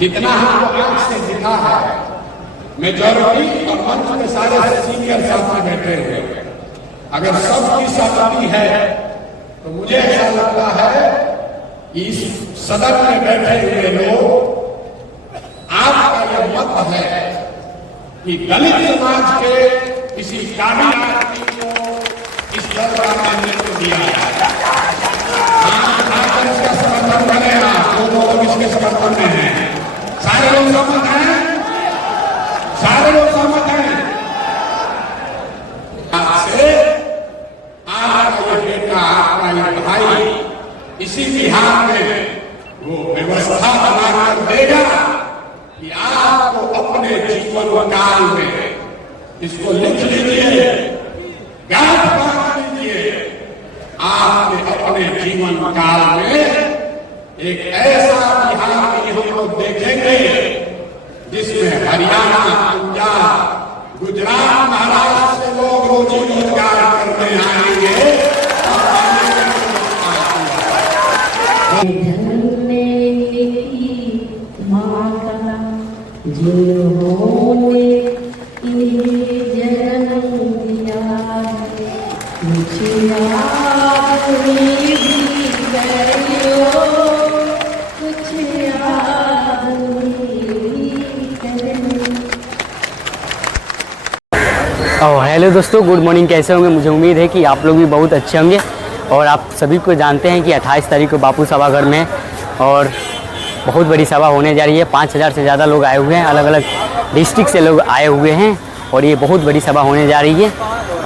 जितना हमको आंख से दिखा है, मेजॉरिटी और मंच के सारे सीनियर साथ में बैठे हुए, अगर सबकी सहमति है तो मुझे ऐसा लगता है कि इस सदन में बैठे हुए लोग, आपका यह मत है कि दलित समाज के किसी काबिल आदमी को इस दल का नेतृत्व दिया जाए। इसका समर्थन करेगा, जो लोग इसके समर्थन में हैं, सारे लोग सहमत हैं, सारे लोग सहमत हैं। आपसे आपका ये बेटा, आपका ये भाई इसी बिहार में वो व्यवस्था बनाकर देगा कि आपको अपने जीवन काल में, इसको लिख लीजिए, याद बात लीजिए, आपने अपने जीवन काल में एक ऐसा बिहार भी हम लोग देखेंगे जिसमें हरियाणा, पंजाब, गुजरात, महाराष्ट्र से लोग रोजी रोजगार करने आएंगे। हेलो दोस्तों, गुड मॉर्निंग। कैसे होंगे? मुझे उम्मीद है कि आप लोग भी बहुत अच्छे होंगे। और आप सभी को जानते हैं कि 28 तारीख को बापू सभागार में और बहुत बड़ी सभा होने जा रही है। 5000 से ज़्यादा लोग आए हुए हैं, अलग अलग डिस्ट्रिक्ट से लोग आए हुए हैं और ये बहुत बड़ी सभा होने जा रही है।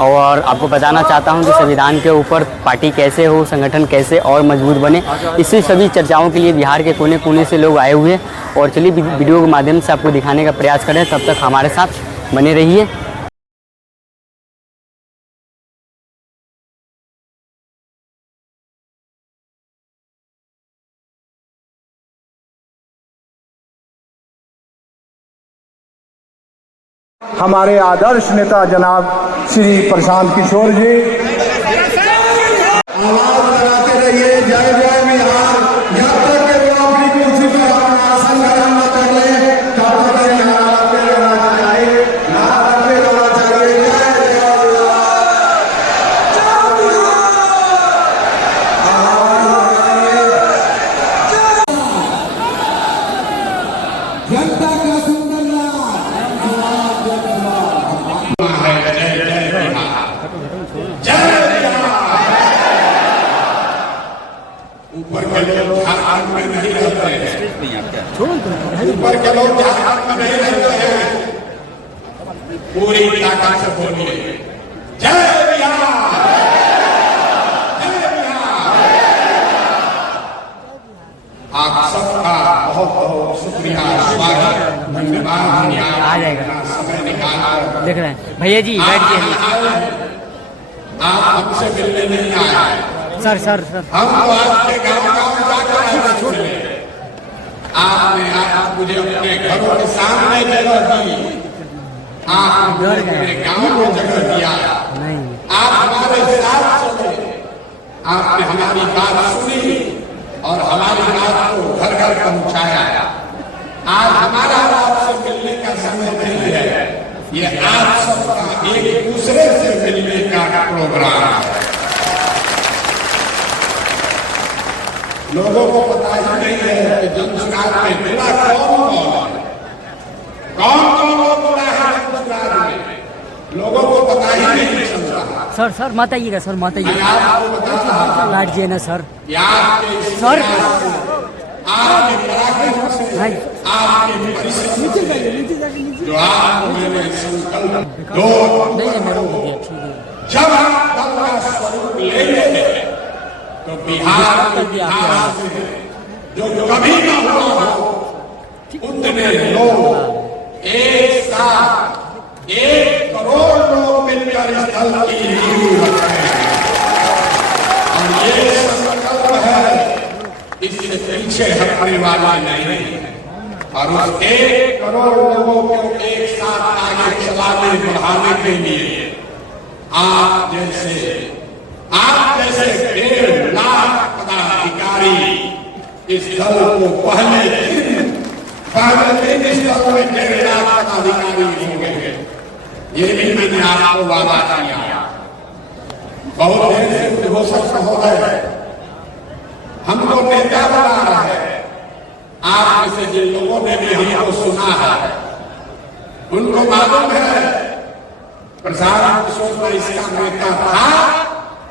और आपको बताना चाहता हूं कि संविधान के ऊपर पार्टी कैसे हो, संगठन कैसे और मजबूत बने, इसी सभी चर्चाओं के लिए बिहार के कोने कोने से लोग आए हुए हैं। और चलिए वीडियो के माध्यम से आपको दिखाने का प्रयास करें, तब तक हमारे साथ बने रहिए। हमारे आदर्श नेता जनाब श्री प्रशांत किशोर जी, आवाज लगाते रहिए, जय जय बिहार। जब तक के वो अपनी कुर्सी पर अपना आसन ग्रहण न कर ले, तब तक ये नारा लगते रहना चाहिए, नारा लगते रहना चाहिए, जय जय बिहार। जनता का सुंदर ऊपर के लोग झारखंड में नहीं रहते हैं, ऊपर के लोग झारखंड में नहीं रहते हैं। पूरी ताकत से बोलिए जय बिहार, जय बिहार। आप सबका बहुत बहुत शुक्रिया, स्वागत, धन्यवाद। आ जाएगा, समय निकाल देख रहे हैं भैया जी, बैठ जाइए। आप हमसे मिलने नहीं आए सर। हम तो आपके गाँव जाकर छोड़े, आपने आप मुझे अपने घरों के सामने जगह दी, आपने अपने गाँव में जगह दिया, आप हमारे साथ चले, आपने हमारी बात सुनी और हमारी बात को घर घर पहुँचाया। आज हमारा आपसे मिलने का समय नहीं है, ये आप सबका एक दूसरे से मिलने का प्रोग्राम है। लोगों को पता ही नहीं है कि जनसुराज में जुड़ा कौन लोग जुड़ा है जनसुराज में, लोगों को पता ही नहीं चल रहा। सर मत आइएगा, सर मत आइएगा, आपको बता बैठ जाइए ना सर। सर आपके पराक्रम से, आपके परिश्रम जो आप मैंने संकल्प जब आप का स्वरूप लेंगे तो बिहार के इतिहास में जो कभी न हुआ हो, उतने लोग एक साथ 1 करोड़ लोग मिलकर इस दल की नींव रखें। और ये संकल्प है, इससे पीछे हटने वाला नहीं है। और उस 1 करोड़ लोगों को एक साथ आगे चलाने बढ़ाने के लिए आप जैसे 1.5 लाख पदाधिकारी इस दल को पहले दिन पहले दिन स्तर में 1.5 लाख अधिकारी होंगे, ये भी मैंने आपको वादा किया। बहुत देर से घोषक महोदय हमको नेता बना रहा है, आप में से जिन लोगों ने भी हमको सुना है उनको मालूम है प्रसाद किशोर में इसका नेता था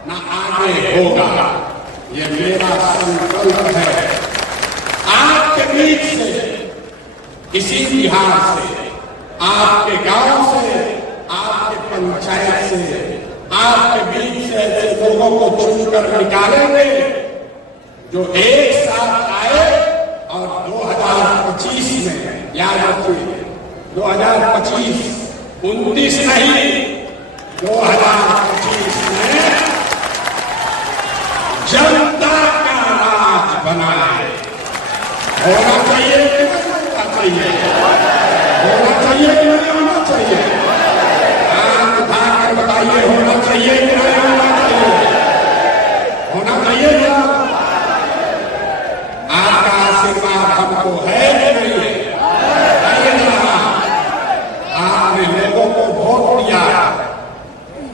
न आगे होगा। ये मेरा संकल्प है। आपके बीच से, इसी बिहार से, आपके गांव से, आपके पंचायत से, आपके बीच से ऐसे लोगों को चुनकर निकालेंगे जो एक साथ आए और 2025 में, याद रखिए 2025, 29 नहीं, 2025 में जनता का राज बनाए। होना चाहिए कि नहीं होना चाहिए? होना चाहिए कि नहीं होना चाहिए? आप उठाकर बताइए, होना चाहिए कि नहीं होना चाहिए? होना चाहिए क्या? आपका आशीर्वाद हमको है कि नहीं? आपने लोगों को वोट दिया,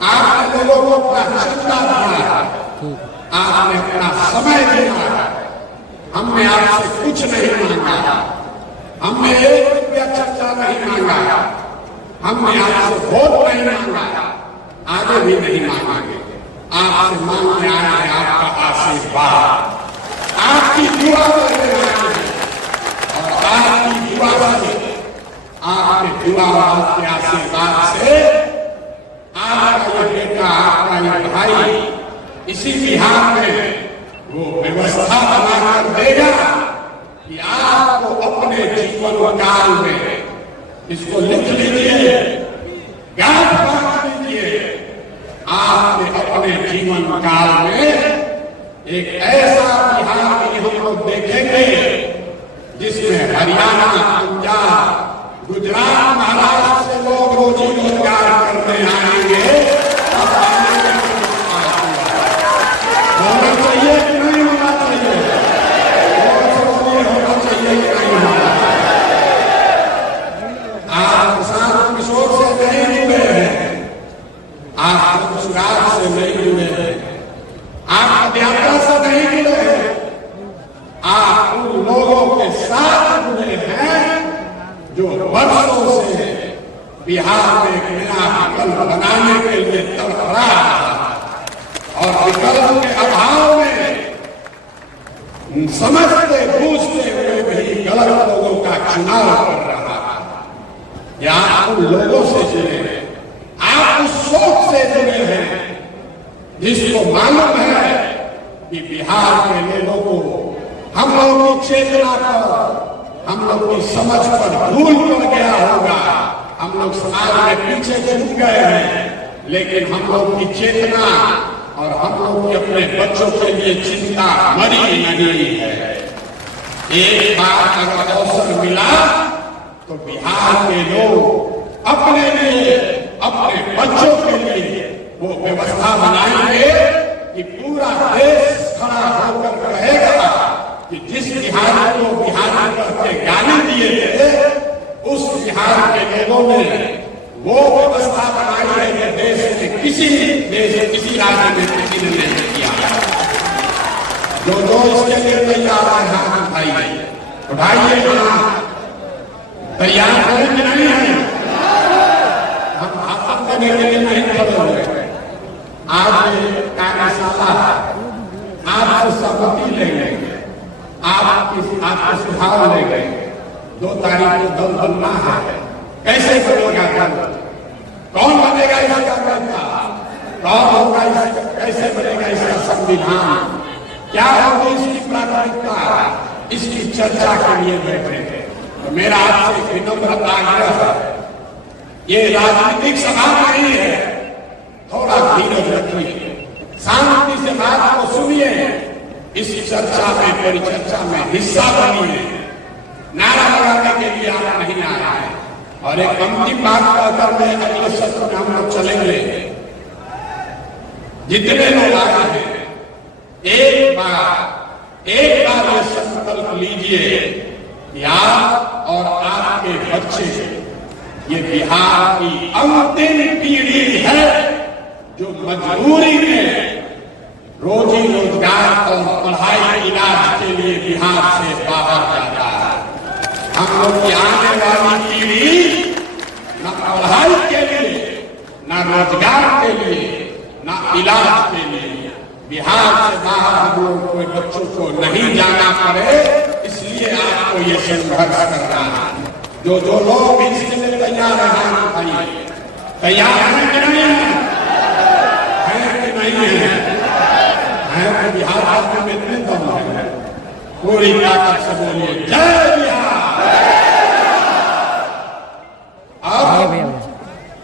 आपने लोगों को अपना चंदा दिया, आपने अपना समय दिया। हमने आपसे कुछ नहीं मांगा, हमने 1 रुपया चर्चा नहीं मांगा, हमने आपसे वोट नहीं मांगा, आगे भी नहीं मांगेंगे। आपसे मांगने आए हैं आपका आशीर्वाद, आपकी दुआ करने आए हैं और आपकी दुआ से, आपके दुआ के आशीर्वाद से आपका ये बेटा, आपका ये भाई इसी बिहार में वो व्यवस्था बनाकर देगा कि आपको अपने जीवन काल में, इसको लिख लीजिए, गांठ बांध लीजिए, आपने अपने जीवन काल में एक ऐसा बिहार भी हम लोग देखेंगे जिसमें हरियाणा, पंजाब, गुजरात, महाराष्ट्र से लोग रोजी रोजगार करने आएंगे। होना चाहिए कि नहीं होना चाहिए? होना चाहिए कि नहीं होना? आप प्रसाद किशोर से नहीं जुड़े हैं, आप गुजरात से नहीं जुड़े हैं, आप अध्यात्म से नहीं जुड़े हैं, आप उन लोगों के साथ जुड़े हैं जो वर्षों से बिहार में एक नया विकल्प बनाने के लिए तड़प रहा था और विकल्प के अभाव में समझते बूझते हुए भी गलत लोगों का चुनाव कर रहा था। या आप उन लोगों से जुड़े हैं, आप उस सोच से जुड़े हैं जिसको मालूम है कि बिहार के लोगों को, हम लोगों की चेतना पर, हम लोग की समझ पर भूल पड़ गया होगा, हम लोग समाज में पीछे छूट गए हैं, लेकिन हम लोग की चेतना और हम लोग की अपने बच्चों के लिए चिंता मरी नहीं है। एक बार अगर अवसर मिला तो बिहार के लोग अपने लिए, अपने बच्चों के लिए वो व्यवस्था बनाएंगे कि पूरा देश खड़ा होकर कहेगा कि जिस बिहार को बिहार के गाने दिए थे, उस बिहार के लोगों ने वो व्यवस्था बनाई है कि देश में किसी राज्य में किसी ने नहीं किया। जो इसके लिए तैयार है हाथ उठाइए, उठाइए हाथ। तैयार है कि नहीं है? हम हाथ देने के लिए नहीं खड़े हुए। आज कार्यशाला आपसे सहमति लेंगे, आपके सुझाव लेंगे। 2 तारीख को दल बनना है। कैसे बनेगा दल? कौन बनेगा इसका नेता? कौन होगा इसका? कैसे बनेगा इसका संविधान? क्या होगी इसकी प्राथमिकता? इसकी चर्चा के लिए बैठे हैं। तो मेरा आपसे विनम्र आग्रह है, ये राजनीतिक सभा नहीं है, थोड़ा धीरज रखिए, शांति से बात को सुनिए, इस चर्चा में, परिचर्चा में हिस्सा बनिए। नारा लगाने के लिए आप नहीं आया है। और एक अंतिम बात कहकर मैं अगले सत्र में हम लोग चलेंगे। जितने लोग आए हैं, एक बार ये संकल्प लीजिए कि आप और आपके बच्चे ये बिहार की अंतिम पीढ़ी है जो मजबूरी में रोजी रोजगार और पढ़ाई इलाज के लिए बिहार से बाहर जाता है। हम लोग की आने वाली पीढ़ी न पढ़ाई के लिए, न रोजगार के लिए, न इलाज के लिए बिहार से बाहर हम लोग कोई बच्चों को नहीं जाना पड़े, इसलिए आपको ये संघर्ष करना है। जो लोग इसके लिए तैयार है, तैयार है कि नहीं है? कि नहीं है? है बिहार आपको मिलने दम है, पूरी ताकत से बोलिए जय बिहार। अब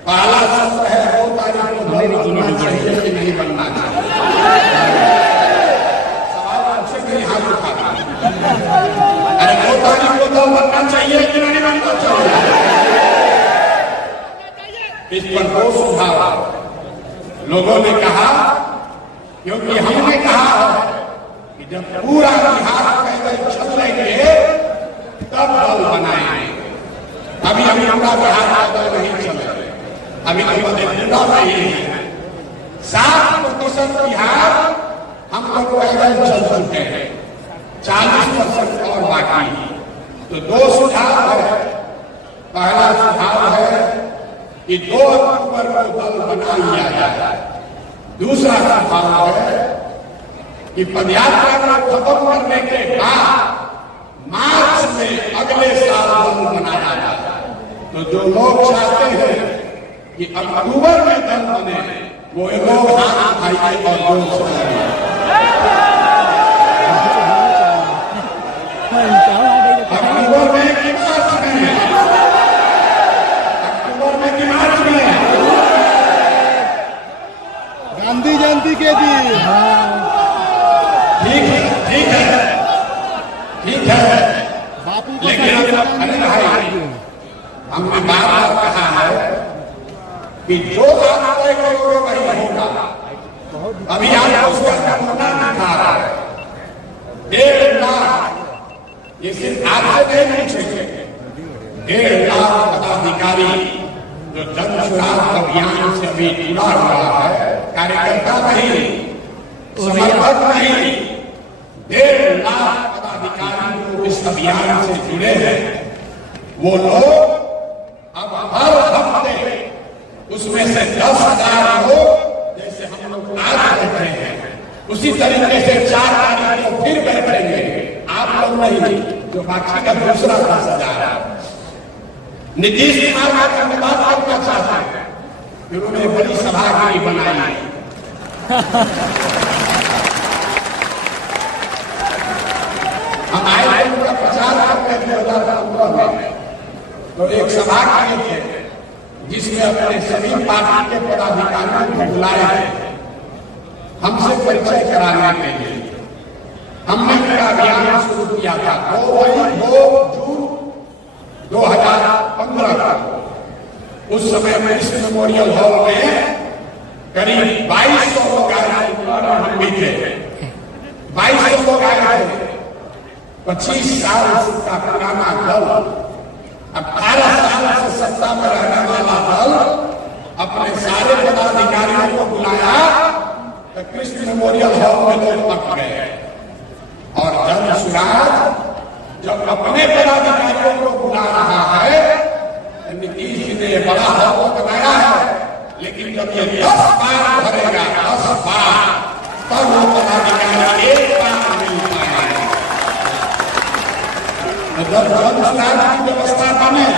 पहला सत्र है 2 तारीख को बनना चाहिए कि नहीं बनना चाहिए? सवाल आपसे नहीं हाथ उठा। अरे 2 तारीख को तो बनना चाहिए कि नहीं बनना चाहिए? इस पर 2 सुझाव लोगों ने कहा, क्योंकि हमने कहा कि जब पूरा बिहार पैदल चल लेंगे तब दल बनाएंगे। अभी पूरा बिहार पैदल नहीं चले, अभी पूरा नहीं है। 7% बिहार हम लोग पैदल चल चुके हैं, 40% और बाकी। तो 2 सुझाव है। पहला सुझाव है कि 2 अक्टूबर को दल बना लिया जाए। दूसरा सुझाव है कि पदयात्रा को खत्म करने के बाद मार्च में अगले साल दल बनाया जाए। तो जो लोग चाहते हैं कि अक्टूबर में दल बने, वो लोग हाथ उठाइए और जोर से अक्टूबर में कि मार्च में? अक्टूबर में कि मार्च में? गांधी जयंती के दिन। ठीक है, ठीक है, ठीक है। बापू को लेकिन अरे भाई, हमने बार-बार कहा है कि जो आप तय करोगे वही होगा। अभी आपको उसका नमूना दिखा रहा है। 1.5 लाख, ये सिर्फ आपसे नहीं पूछेंगे, 1.5 लाख पदाधिकारी जो जन सुराग अभियान से अभी जुड़ा हुआ है, कार्यकर्ता नहीं, समर्थक नहीं, 1.5 लाख पदाधिकारी जो इस अभियान से जुड़े हैं, वो लोग अब हर हफ्ते उसमें से 10,000 लोग, जैसे हम लोग आज बैठ रहे हैं, उसी तरीके से 4 तारीख को फिर बैठेंगे। आप लोग नहीं, जो बाकी का दूसरा 10,000। नीतीश कुमार का धन्यवाद करना चाहता है, उन्होंने बड़ी सभा की बनाई। हम आए उनका प्रचार करते 2015 में, तो एक सभा किए थे जिसमें अपने सभी पार्टी के पदाधिकारियों को बुलाए थे हमसे परिचय कराने के लिए। हमने मेरा अभियान शुरू किया था 2 जून 2015 को। उस समय में इस मेमोरियल हॉल में करीब 2200 लोग आए थे, हम भी थे। 2200 लोग आए थे। 25 साल का पुराना दल, 18 साल से सत्ता में रहने वाला दल अपने सारे पदाधिकारियों को बुलाया तो कृष्ण मेमोरियल हॉल में लोग पक गए। और जन सुराग जब अपने पदाधिकारियों को बुला रहा है, नीतीश जी ने बड़ा हॉल बनाया है, लेकिन जब ये 10 बार भरेगा, 10 बार, तब वो पदाधिकारी एक बार मिल पाएंगे। जब जन सुराग की व्यवस्था बने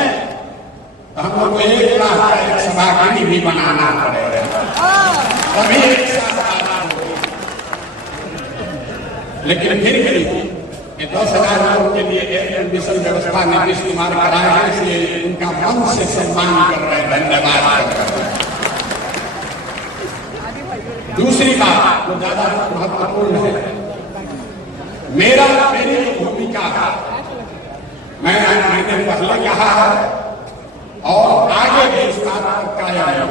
तो हम लोग को 1 लाख का एक सभागिनी भी बनाना पड़ेगा, तभी एक साथ आना होगा। लेकिन फिर भी ये 10,000 लोगों के लिए एयर कंडीशन व्यवस्था नीतीश कुमार कराए हैं, इसलिए उनका मन से सम्मान कर रहे हैं, धन्यवाद कर रहे हैं। दूसरी बात जो ज्यादा महत्वपूर्ण है, मेरी भूमिका है, मैंने पहले कहा है और आगे भी इस बात पर कायम है।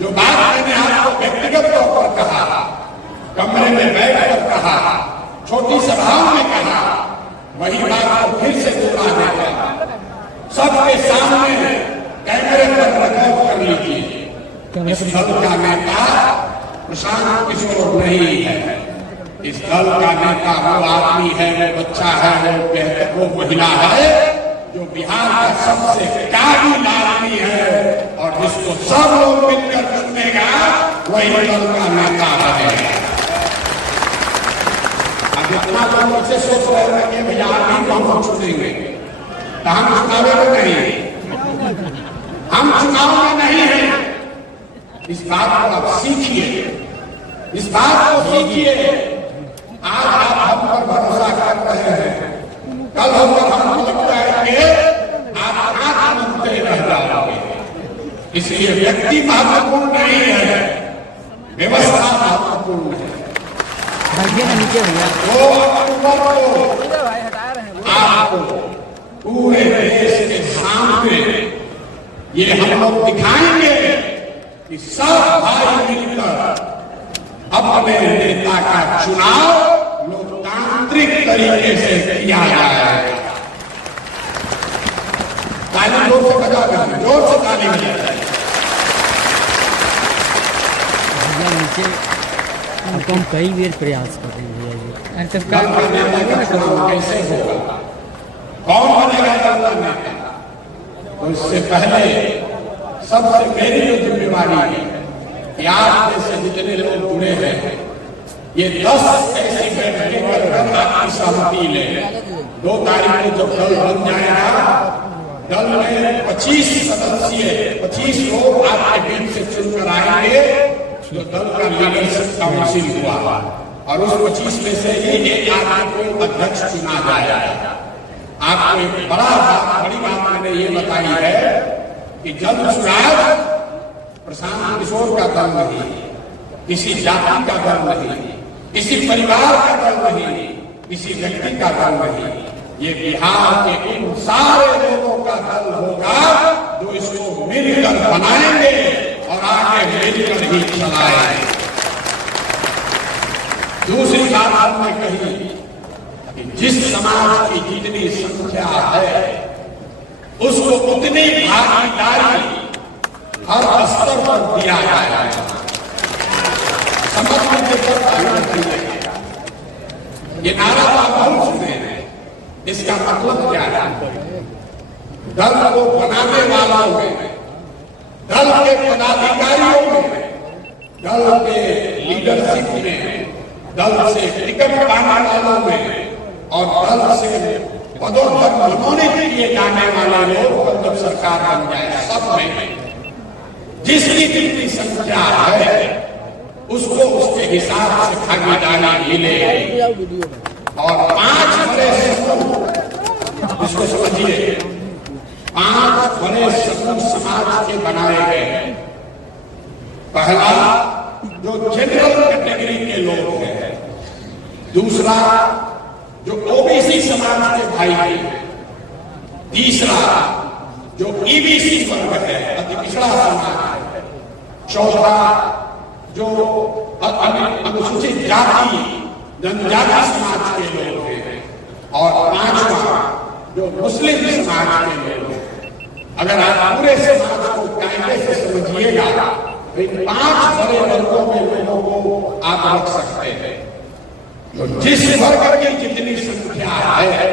जो बात मैंने आपको व्यक्तिगत तौर पर कहा, कमरे में बैठकर कहा, छोटी सभाओं में कहा, वही बात को फिर से दोहरा देता है। सबके सामने कैमरे पर रिकॉर्ड कर लीजिए। इस दल का नेता प्रशांत किशोर नहीं है। इस दल का नेता वो आदमी है, वो बच्चा है, वो महिला है जो बिहार का सबसे काबिल आदमी है और जिसको सब लोग मिलकर चुनेगा वही दल का नेता है। अब इतना लोग इसे सोच रहे हैं कि भैया आदमी को हम चुनेंगे, तो हम चुनाव में नहीं, हम चुनाव में नहीं है। इस बात को आप सीखिए, इस बात को सीखिए। आज आप हम पर भरोसा कर रहे हैं, कल हम पर हमको लगता है कि आप आंख मूंदते रह जाओगे। इसलिए व्यक्ति महत्वपूर्ण नहीं है, व्यवस्था महत्वपूर्ण है। तो अक्टूबर को आपको पूरे देश के सामने ये हम लोग दिखाएंगे कि सब भाई मिलकर अपने नेता का चुनाव लोकतांत्रिक तरीके से किया जाएगा। ताली जोर से बजा दें, जोर से ताली बजाएं। हम कई बार प्रयास कर रहे हैं दल का नेता का चुनाव कैसे होगा, कौन बनेगा दल का नेता, तो इससे पहले सबसे मेरी जो जिम्मेवारी है कि आप जैसे जितने लोग जुड़े हैं ये 10 ऐसी बैठकें कर आपकी सहमति ले। 2 तारीख को जब दल बन जाएगा, दल में 25 सदस्य 25 लोग आपके बीच से चुनकर आएंगे जो दल का लीडरशिप काउंसिल हुआ और उस 25 में से ही एक आदमी को अध्यक्ष चुना जाएगा। आपको एक बड़ी बात मैंने ये बताई है कि जन चुनाव प्रशांत किशोर का दल नहीं, किसी जाति का दल नहीं, किसी परिवार का दल नहीं, किसी व्यक्ति का दल नहीं, ये बिहार के इन सारे लोगों का दल होगा जो इसको मिलकर बनाएंगे और आगे मिलकर ही चलाएंगे। दूसरी बात हमने कही कि जिस समाज की जितनी संख्या है उसको उतनी भागीदारी हर स्तर पर दिया जाएगा। समझ ये नारा आप बहुत सुने हैं, इसका मतलब क्या है? दल को बनाने वालों में, दल के पदाधिकारियों में, दल के लीडरशिप में, दल से टिकट पाने वालों में और दल से पदोन्नत बनने के लिए जाने वाले लोग जब सरकार बन जाए सब में जिसकी जितनी संख्या है उसको उसके हिसाब से भागीदारी मिलेगी। और 5 बड़े समूह, इसको समझिए, 5 बड़े समूह समाज के बनाए गए हैं। पहला जो जनरल कैटेगरी के लोग हैं, दूसरा जो ओबीसी समाज के भाई हैं, तीसरा जो ईबीसी वर्ग है, अति पिछड़ा समाज है, चौथा जो अनुसूचित जाति जनजाति समाज के लोग हैं और 5वां जो मुस्लिम समाज के लोग हैं। अगर आप पूरे समाज को कायदे से समझिएगा तो इन 5 बड़े वर्गों में लोगों को आप रख सकते हैं। तो जिस वर्ग की जितनी संख्या है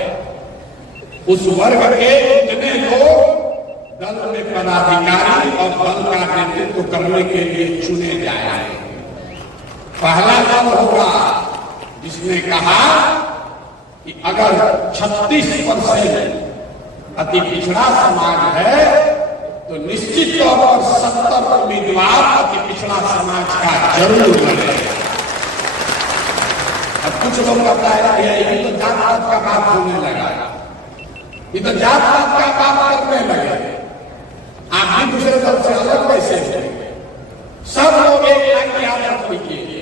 उस वर्ग के जितने लोग दल में पदाधिकारी और दल का नेतृत्व करने के लिए चुने जाएंगे। पहला दल होगा जिसने कहा कि अगर 36% अति पिछड़ा समाज है तो निश्चित तौर पर 70 उम्मीदवार अति पिछड़ा समाज का जरूर बने। अब कुछ लोग बताया ये तो जात पात का बात होने लगा, ये तो जात पात का बात करने लगे। आप भी दूसरे दल से अलग कैसे होंगे? सब लोग एक याद रखिए,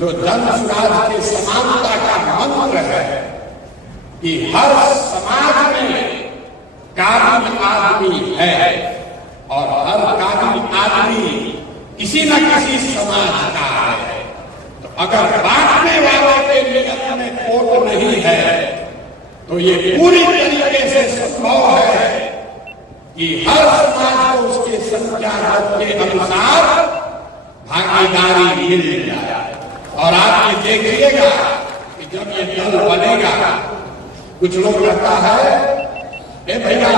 जो जन स्वराज के समानता का मंत्र है कि हर समाज में काबिल आदमी है और हर काबिल आदमी किसी न किसी समाज का है। तो अगर बांटने वाले के नियत में खोट नहीं है तो ये पूरी तरीके से संभव है कि हर समाज को उसके संख्या के अनुसार भागीदारी मिल जाए। और आप ये देखिएगा कि जब ये दल बनेगा, कुछ लोग कहता है ए भैया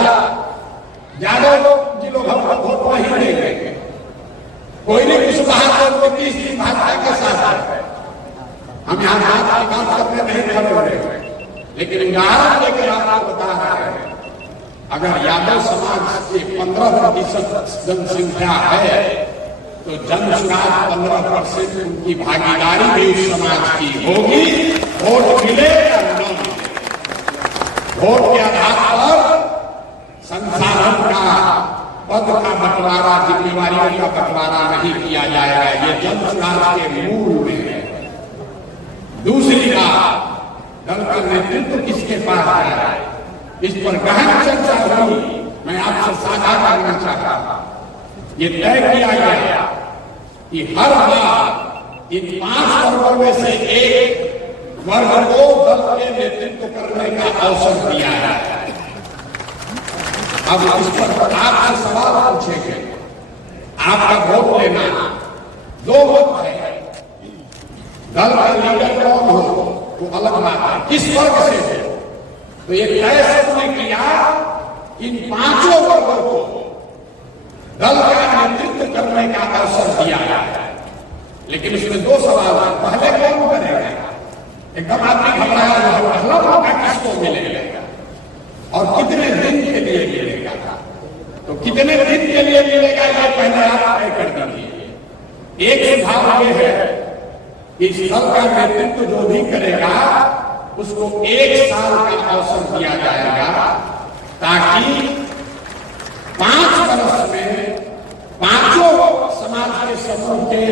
ज्यादा लोग जी लोग हमको वोट नहीं देंगे, कोई नहीं कुछ कहा तो 30 दिन भाजपा के साथ है, हम यहाँ बात करने नहीं खड़े हो रहे। लेकिन उदाहरण लेकर आपको बता रहे हैं, अगर यादव समाज के 15% जनसंख्या है तो जनसुराज 15% उनकी भागीदारी भी उस समाज की होगी। वोट मिले या न मिले, वोट के आधार पर संसाधन का, पद का बंटवारा, जिम्मेवारियों का बंटवारा नहीं किया जाएगा। ये जनसुराज के मूल में है। दूसरी बात, दल का नेतृत्व किसके पास है, इस पर गहन चर्चा हुई। मैं आपसे साझा करना चाहता था, ये तय किया गया कि हर बार इन 5 वर्गों में से एक वर्ग को दल के नेतृत्व करने का अवसर दिया जाए। अब इस पर आपसे सवाल पूछेंगे, आपका वोट लेना 2 वोट है, दल का लीडर कौन हो वो अलग बात है, किस वर्ग से हो। तो ये तय सबने किया इन 5 वर्गों को दल का नेतृत्व करने का अवसर दिया है। लेकिन इसमें 2 सवाल है, पहले कौन करेगा, एकदम आदमी घबराया पहला मौका किसको मिलेगा और कितने दिन के लिए मिलेगा। तो कितने दिन के लिए मिलेगा ये पहले आप तय कर दीजिए। एक सुझाव ये है कि इस दल का नेतृत्व जो भी करेगा उसको 1 साल का अवसर दिया जाएगा, ताकि 5 वर्ष में 5 समाज के समूह के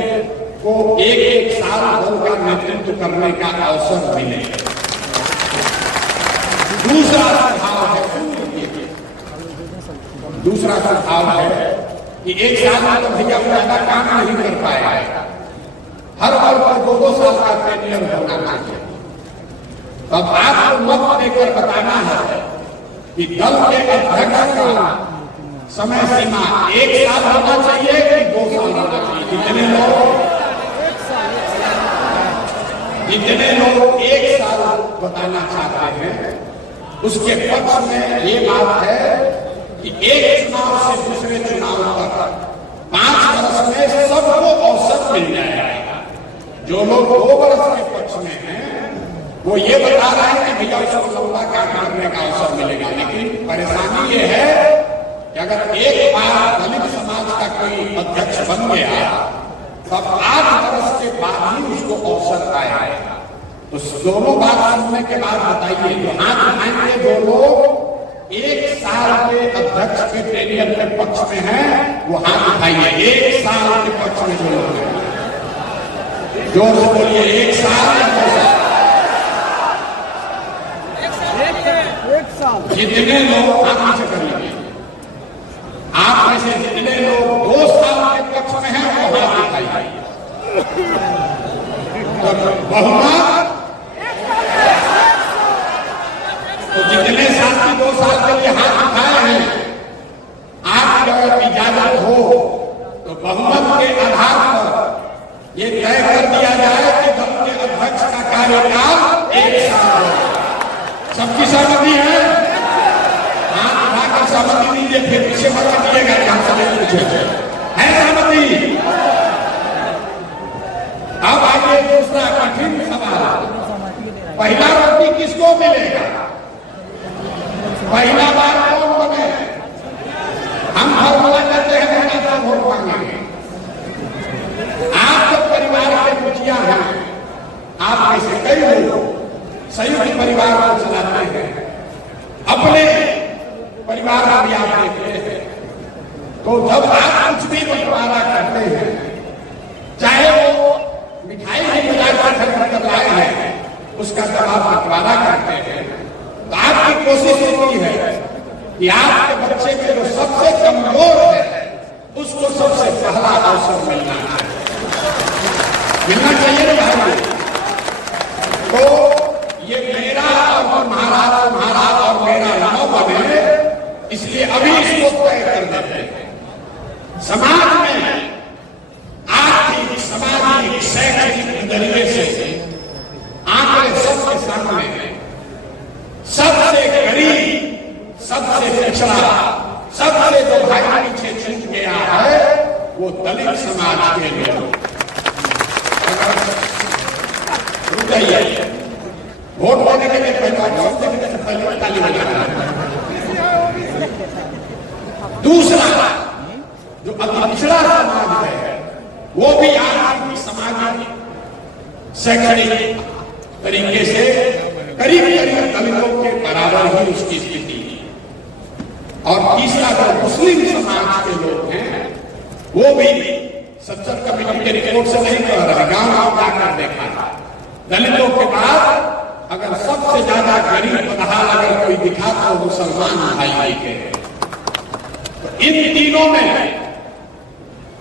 को 1 साल दल का नेतृत्व करने का अवसर मिले। दूसरा सुझाव है कि 1 साल में तो भैया ज्यादा काम नहीं कर पाएगा, हर वर्ग पर 2-2 साल का टेन्योर होना चाहिए। तब आपको मत देकर बताना है कि दल के अध्यक्ष का समय सीमा 1 साल होना चाहिए कि 2 साल होना चाहिए। जितने लोग 1 साल बताना चाहते हैं उसके पक्ष में ये बात है कि एक चुनाव से दूसरे चुनाव तक 5 वर्ष में सबको अवसर मिल जाएगा। जो लोग 2 वर्ष के पक्ष में हैं वो ये बता रहे हैं कि भैया उसको लंबा काम करने का अवसर मिलेगा। लेकिन परेशानी ये है कि अगर एक बार दलित समाज का कोई अध्यक्ष बन गया तब 8 वर्ष के बाद ही उसको अवसर आएगा। तो दोनों बात सुनने के बाद बताइए, जो हाथ उठाएंगे जो लोग 1 साल के अध्यक्ष के टेनियर के पक्ष में हैं वो हाथ उठाइए। 1 साल के पक्ष में जो लोग हैं जोर से बोलिए, 1 साल या 2 साल। जितने लोग आप से करिए, आप में से जितने लोग 2 साल के पक्ष में हैं वो हाथ उठाइए। बहुमत तो जितने साथी 2 साल के लिए हाथ उठाए हैं, आपकी अगर इजाजत हो तो बहुमत के आधार पर ये तय कर दिया जाए कि दल के अध्यक्ष का कार्यकाल 1 साल हो। सबकी सहमति है? हाथ उठाकर सहमति दीजिए, फिर पीछे मत दीजिएगा कि हम सब पूछे है सहमति। अब आइए दूसरा कठिन सवाल, पहला रोटी किसको मिलेगा? पहला बार कौन बने? हम फॉर्मूला करते हैं पहला बार वोट मांगेंगे। आप जब परिवार के मुखिया हैं, आप में से कई लोग संयुक्त परिवार को चलाते हैं, अपने परिवार का भी आप देखते हैं। तो जब आप कुछ भी बंटवारा करते हैं, चाहे वो मिठाई की बाजार से खरीद कर लाए हैं, उसका जब आप बंटवारा करते हैं तो आपकी कोशिश होती है कि आपके बच्चे के जो सबसे कमजोर है उसको सबसे पहला अवसर मिलना चाहिए ना भाई। तो ये मेरा और तुम्हारा उसको तय कर देते हैं। समाज में आर्थिक, सामाजिक, शैक्षणिक नजरिए से आंकड़े सबके सामने हैं। सबसे गरीब, सबसे पिछड़ा, सबसे जो भाई पीछे छूट गया है वो दलित समाज के लोग। रुक जाइए, वोट देने के लिए पहले ताली बजाना। दूसरा जो अति पिछड़ा समाज है वो भी आर्थिक, सामाजिक, शैक्षणिक तरीके से करीब करीब दलितों के बराबर ही उसकी स्थिति है। और तीसरा जो मुस्लिम समाज के लोग हैं वो भी 70 कमेटी के रिपोर्ट से नहीं कह रहा, गांव गांव जाकर देखा। दलितों के बाद अगर सबसे ज्यादा गरीब बदहाल अगर कोई दिखा तो मुसलमान भाई के। तो इन तीनों में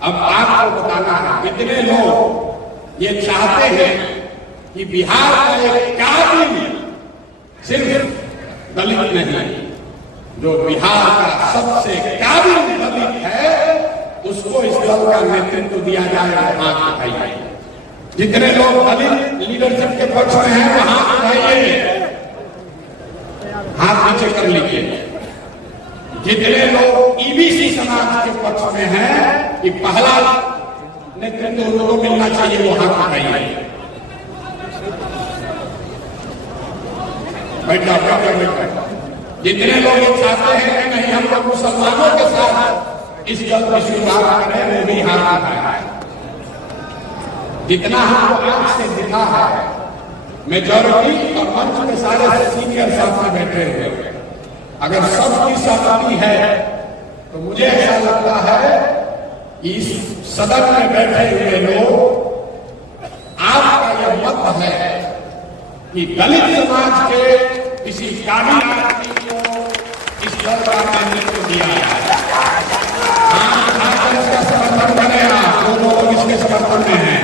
अब आपको बताना है कितने लोग ये चाहते हैं कि बिहार का एक काबिल सिर्फ दलित नहीं, जो बिहार का सबसे काबिल दलित है उसको इस दल का नेतृत्व दिया जाए। हाथ उठाइए, जितने लोग दलित लीडरशिप के पक्ष में हैं वो हाथ उठाइए, हाथ नीचे कर लीजिए। जितने लोग ईबीसी समाज के पक्ष में हैं कि पहला नेतृत्व उनको मिलना चाहिए वो हाथ उठाइए। बैठा बैठा। जितने लोग ये चाहते हैं कि नहीं हम लोग मुसलमानों के साथ इस दल की शुरुआत करें वो भी हाथ उठाए। जितना हमको आंख से दिखा है मेजॉरिटी और मंच के सारे सीनियर साथ में बैठे हुए, अगर सबकी सहमति है तो मुझे ऐसा लगता है कि इस सदन में बैठे हुए लोग आपका यह मत है कि दलित समाज के किसी काबिल आदमी को इस दल का नेतृत्व दिया जाए। हाँ, इसका समर्थन करें आप, जो लोग इसके समर्थन में हैं।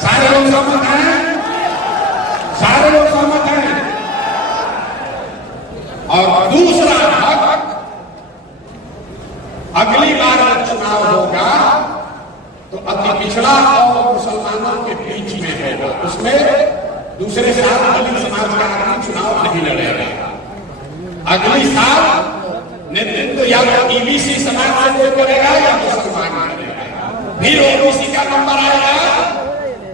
सारे लोग सहमत हैं, सारे लोग सहमत हैं। और दूसरा हक, अगली बार जब चुनाव होगा तो अति पिछड़ा और मुसलमानों के बीच में होगा। उसमें दूसरे साल दलित समाज का आदमी चुनाव नहीं लड़ेगा। अगली साल नेतृत्व या तो ईबीसी समाज से कोई करेगा या मुसलमान करेगा। फिर ओबीसी का नंबर आएगा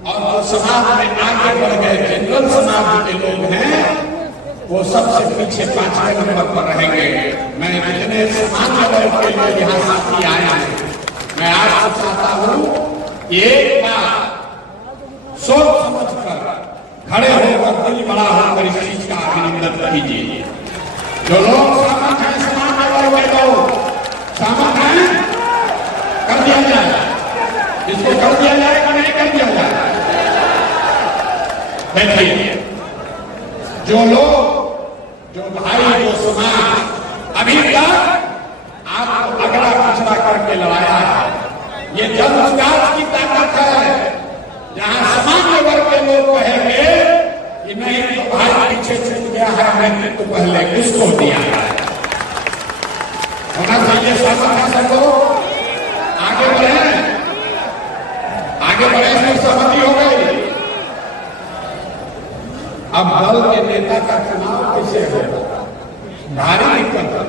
और जो समाज में आगे बढ़ गए जनरल समाज के लोग हैं वो सबसे पीछे 5वें नंबर पर रहेंगे। मैं जितने सामान्य वर्ग के लोग यहाँ साथी आए हैं, मैं आपसे चाहता हूँ एक बार सोच समझ कर खड़े होकर दिल बड़ा होकर इस चीज का अभिनंदन कीजिए। जो लोग सहमत हैं, सामान्य वर्ग के लोग सहमत हैं, कर दिया जाए। इसको कर दिया जाए कि नहीं कर दिया जाए? देखिए, जो लोग, जो भाई, जो समाज अभी तक आपको अगला पिछड़ा करके लड़ाया है, ये जन विकास की ताकत है। जहां सामान्य वर्ग के लोग कहेंगे कि नहीं तो भाई पीछे छूट गया है, मैंने तो पहले किसको दिया है। होना चाहिए सहमत सबको। आगे बढ़े, आगे बढ़े, इसमें सहमति हो गई। अब दल के नेता का चुनाव कैसे होगा? भारी दिक्कत।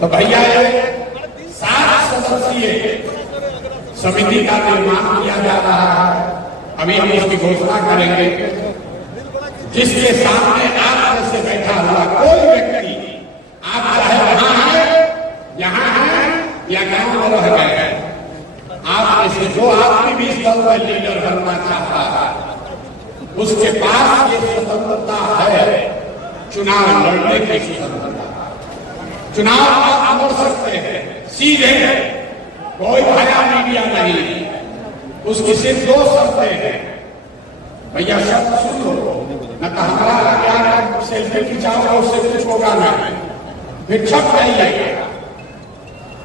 तो भैया ये 7 सदस्यीय समिति का निर्माण किया जा रहा है। अभी हम इसकी घोषणा करेंगे, जिसके सामने आप जैसे बैठा हुआ कोई व्यक्ति, आप चाहे वहां है, यहाँ है या गांव में रह गए, आप ऐसे जो आदमी भी इस दल में लीडर बनना चाहता है उसके पास ये स्वतंत्रता है चुनाव लड़ने की स्वतंत्रता। चुनाव आप लड़ सकते हैं सीधे, कोई भया मीडिया नहीं। उसकी सिर्फ 2 शर्तें हैं। भैया शर्त सुन लो, न तो हमारा क्या सेल्फी खिंचाओ उससे कुछ होगा नहीं, फिर छप जाइए।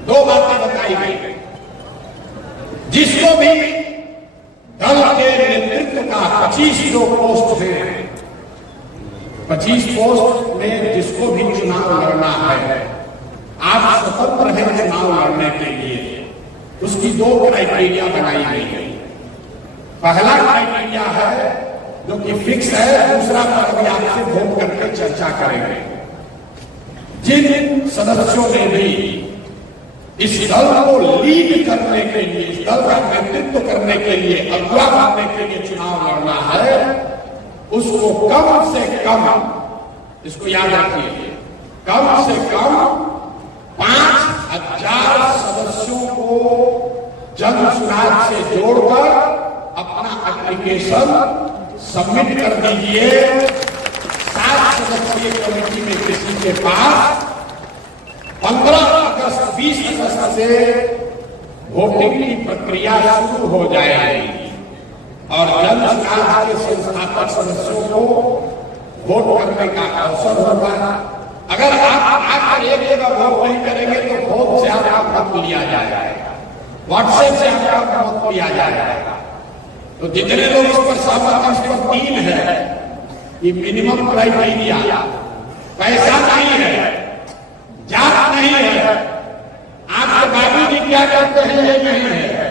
2 बातें बताई गई। जिसको भी दल के नेतृत्व का 25 जो पोस्ट है, 25 पोस्ट में जिसको भी चुनाव लड़ना है, आप आप स्वतंत्र हैं चुनाव लड़ने के लिए, उसकी दो क्राइटेरिया बनाई गई है। पहला क्राइटेरिया है जो कि फिक्स है, दूसरा पर भी आपसे वोट करके चर्चा करेंगे। जिन सदस्यों ने भी इस दल को लीड करने के लिए, इस दल का नेतृत्व करने के लिए, अगुवा बनने के लिए चुनाव लड़ना है, उसको कम से कम, इसको याद रखिए, कम से कम 5,000 सदस्यों को जन सुराग से जोड़कर अपना एप्लीकेशन सबमिट कर दीजिए। 7 सदस्यीय कमेटी में किसी के पास 15 अगस्त 20 अगस्त से वोटिंग की प्रक्रिया शुरू हो जाएगी और जन सुराग के संस्थापक सदस्यों को वोट करने का अवसर होगा। अगर आप आकर एक जगह वोट नहीं करेंगे तो वोट से आपका मत लिया जाएगा, व्हाट्सएप से आपका मत लिया जाएगा। तो जितने लोग इस पर सहमत हैं, इस पर 3 है कि मिनिमम क्राइटेरिया, पैसा नहीं है, जात नहीं है, आपके बाबू जी क्या करते हैं ये नहीं है।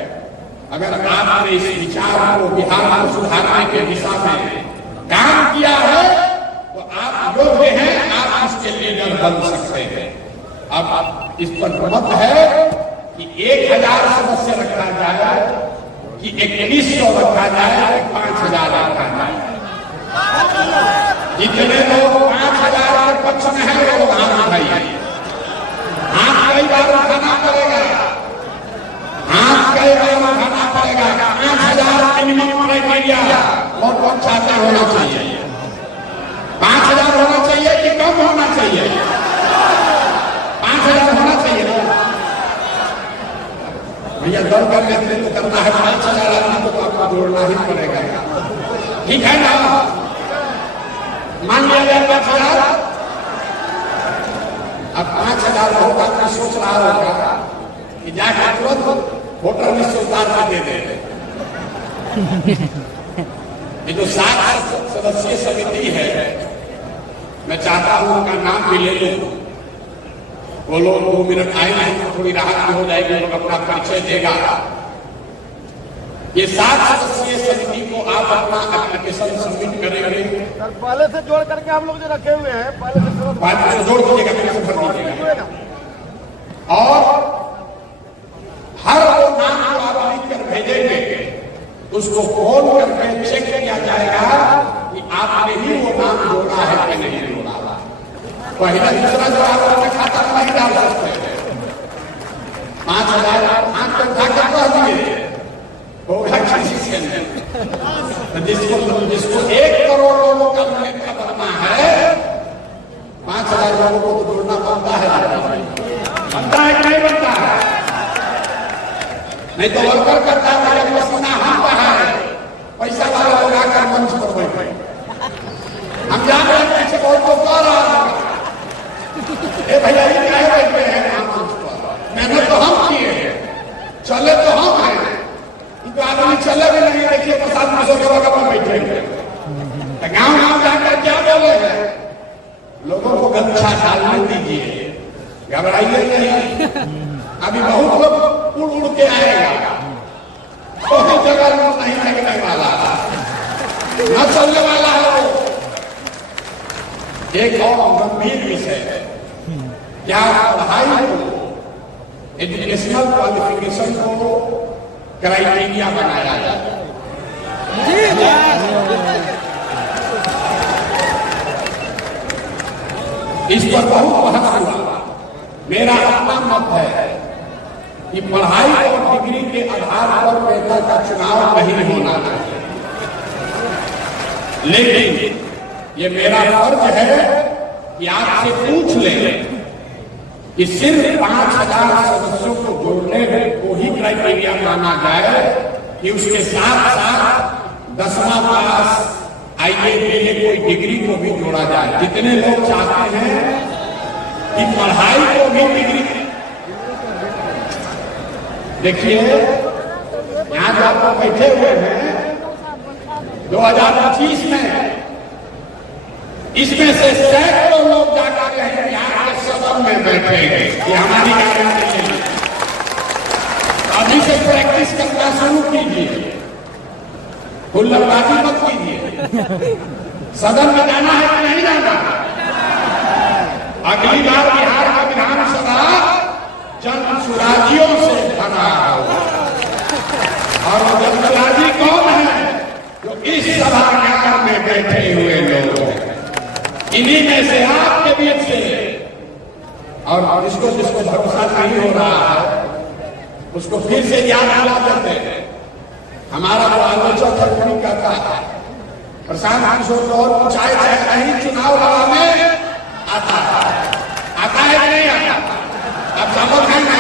अगर आपने इस विचार को बिहार को सुधारने के दिशा में काम किया है तो आप योग्य हैं, आप इसके लीडर बन सकते हैं। अब इस पर मत है कि 1,000 सदस्य रखा जाए कि 2100 रखा जाए, 5,000 रखा जाए। जितने लोग 5,000 के पक्ष में है वो हाथ उठाइए। हाथ कई बार उठाना पड़ेगा, हाथ कई बार उठाना पड़ेगा। 5,000 मिनिमम क्राइटेरिया और कौन चाहते होना चाहिए? 5,000 होना चाहिए कि कम होना चाहिए? 5,000 होना चाहिए ना भैया। दल का नेतृत्व करना है, 5,000 आदमी तो आपको जोड़ना ही पड़ेगा, ठीक है ना? मान लिया जाए 5,000। अब 5,000 बहुत आदमी सोच रहा होगा कि जाकर तुरंत वोटर लिस्ट उतार के दे दे। ये जो 7 सदस्यीय समिति है, मैं चाहता हूं उनका नाम भी ले लूं। वो लोग 2 मिनट आएंगे तो थोड़ी राहत हो जाएगी, लोग अपना परिचय देगा। ये 7 सदस्यीय समिति को आप अपना एप्लीकेशन सबमिट करेंगे। पहले से जोड़ करके हम लोग जो रखे हुए हैं, पहले से जोड़ दीजिएगा, एप्लीकेशन भर दीजिएगा और हर वो नाम को आप लिख कर भेजेंगे, उसको फोन करके चेक किया जाएगा कि आपने ही वो नाम जोड़ा है कि नहीं जोड़ा। पहले दूसरा जो आपने खाता में नहीं डाल सकते। 5,000 हाथ पर उठा कर कह दिए होगा किसी से नहीं। जिसको 1 करोड़ लोगों का नेता बनना है, 5,000 लोगों को तो जोड़ना बनता है कि नहीं बनता है? नहीं तो वर्कर करता है, पसीना आता है, पैसा वाला लोग आकर मंच पर बैठे। हम जान रहे हैं पीछे बहुत लोग कह रहा है भैया ये क्या बैठे हैं मंच पर, मेहनत तो हम किए हैं, चले तो हम हैं, इनको आदमी चले भी नहीं। देखिए 50 जगह पर बैठे हैं, गाँव गाँव जाकर क्या बोले हैं, लोगों को गंछा डालने दीजिए, घबराइए नहीं। अभी बहुत लोग उड़ उड़ के आएगा, बहुत जगह नहीं लगने वाला, न चलने वाला है। एक और गंभीर विषय है, क्या पढ़ाई को, एजुकेशनल क्वालिफिकेशन को क्राइटेरिया बनाया जाए। इस पर बहुत बहस हुआ। मेरा अपना मत है कि पढ़ाई और डिग्री के आधार पर नेता का चुनाव नहीं होना चाहिए, लेकिन ये मेरा फर्ज है कि आपसे पूछ लें कि सिर्फ 5,000 सदस्यों को जोड़ने में को ही क्राइटेरिया माना जाए कि उसके साथ साथ 10वां पास आईए के लिए कोई डिग्री को भी जोड़ा जाए। जितने लोग चाहते हैं कि पढ़ाई को भी डिग्री, देखिए यहाँ जो आप बैठे हुए हैं 2025 में, इसमें से सैकड़ों लोग जाकर के यहाँ के सदन सदन में बैठे हैं, ये हमारी गारंटी है। अभी से प्रैक्टिस करना शुरू कीजिए, हुल्लड़बाजी मत कीजिए। सदन में जाना है कि नहीं जाना? अगली बार बिहार का विधानसभा जन सुराजियों से भरा होगा। और जनसुराजी कौन है? जो इस सभागार में बैठे हुए लोग हैं, इन्हीं में से आपके बीच से। और जिसको जिसको भरोसा नहीं हो रहा है उसको फिर से याद दिला देते हैं। हमारा जो आलोचक है कहता है प्रशांत किशोर गौर चाहे कहीं चुनाव लड़ाने आता है कि नहीं आता? अब सबक है ना,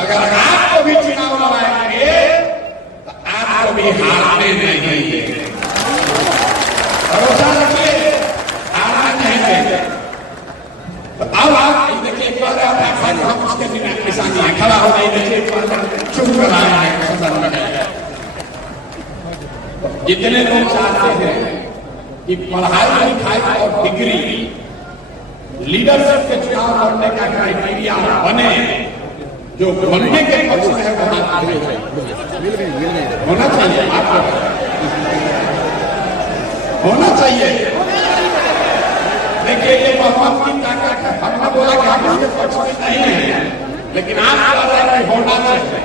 अगर आपको भी चुनाव लड़ाएंगे तो आपको भी हारने नहीं देंगे। भरोसा रखिए, हारने नहीं देंगे। तो अब आप देखिए, एक बार हम उसके बिना किसानी है खड़ा हो गई, देखिए चुप कराए हैं सदन में। जितने लोग चाहते हैं कि पढ़ाई लिखाई और डिग्री लीडरशिप के चुनाव लड़ने का क्राइटेरिया बने, जो बनने के पक्ष में है होना चाहिए, आपको होना चाहिए। देखिए ये बहुमत की ताकत है। हमने बोला कि हम इसके पक्ष में नहीं है, लेकिन आप होना चाहिए।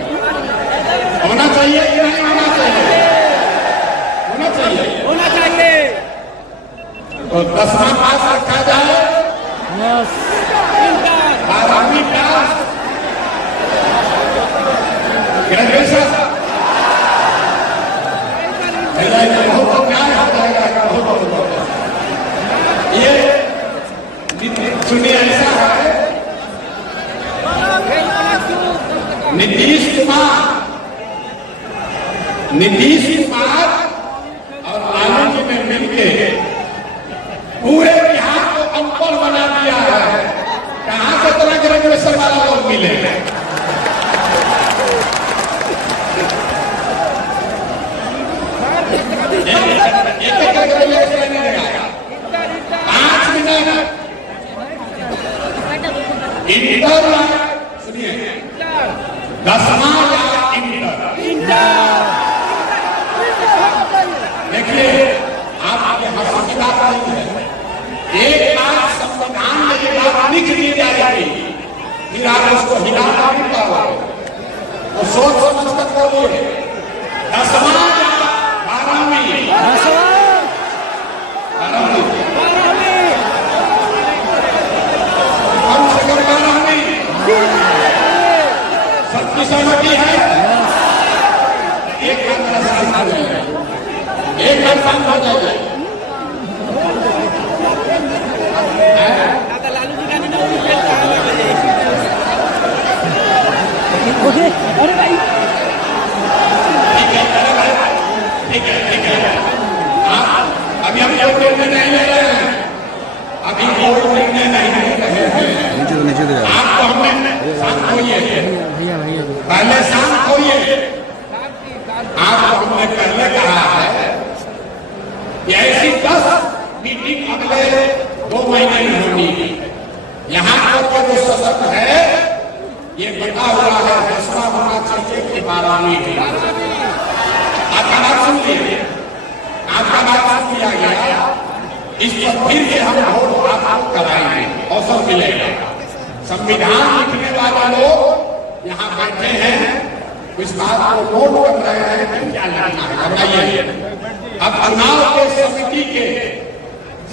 होना चाहिए कि नहीं होना चाहिए? होना चाहिए, होना चाहिए। तो 10वां पास रखा जाए, 12वीं पास, ग्रेजुएशन, बहुत न्याय हो जाएगा। बहुत ये सुनिए, ऐसा है नीतीश कुमार और लालू जी ने मिलकर पूरे बिहार को अनपढ़ बना दिया है। कहां से तरह ग्रेजुएशन वाला लोग मिले? एक ग्रेजुएशन नहीं आया, 5 मिनट इंटर, सुनिए 10वां या इंटर। देखिए आप हंसी की बात नहीं है, एक बार संविधान में ये बात लिख दी जाएगी, फिर आप उसको हिलाना नहीं पाओगे। तो सोच समझ कर बोलिए, 10वां या 12वीं? 12वीं, कम से कम 12वीं। सबकी सहमति है? एक बार शांत हो जाए, एक बार शांत हो जाए। अरे भाई ठीक है। अभी हम कोई निर्णय नहीं ले रहे हैं, अभी कोई निर्णय नहीं ले रहे हैं। आपको हमने शांत होइए, पहले शांत होइए। आपको हमने पहले कहा है कि ऐसी 10 मीटिंग अगले 2 महीने में होनी। यहाँ पर जो सदन है ये बता हुआ है 10वां होना चाहिए कि 12वीं होना चाहिए। आपका बात सुन लीजिए, आपका बात सुन लिया गया। इस पर फिर से हम वोट आप कराएंगे, अवसर मिलेगा। संविधान लिखने वाले लोग यहाँ बैठे हैं, इस बात को नोट कर रहे हैं कि क्या लिखना है, बताइए। अब चुनाव के समिति के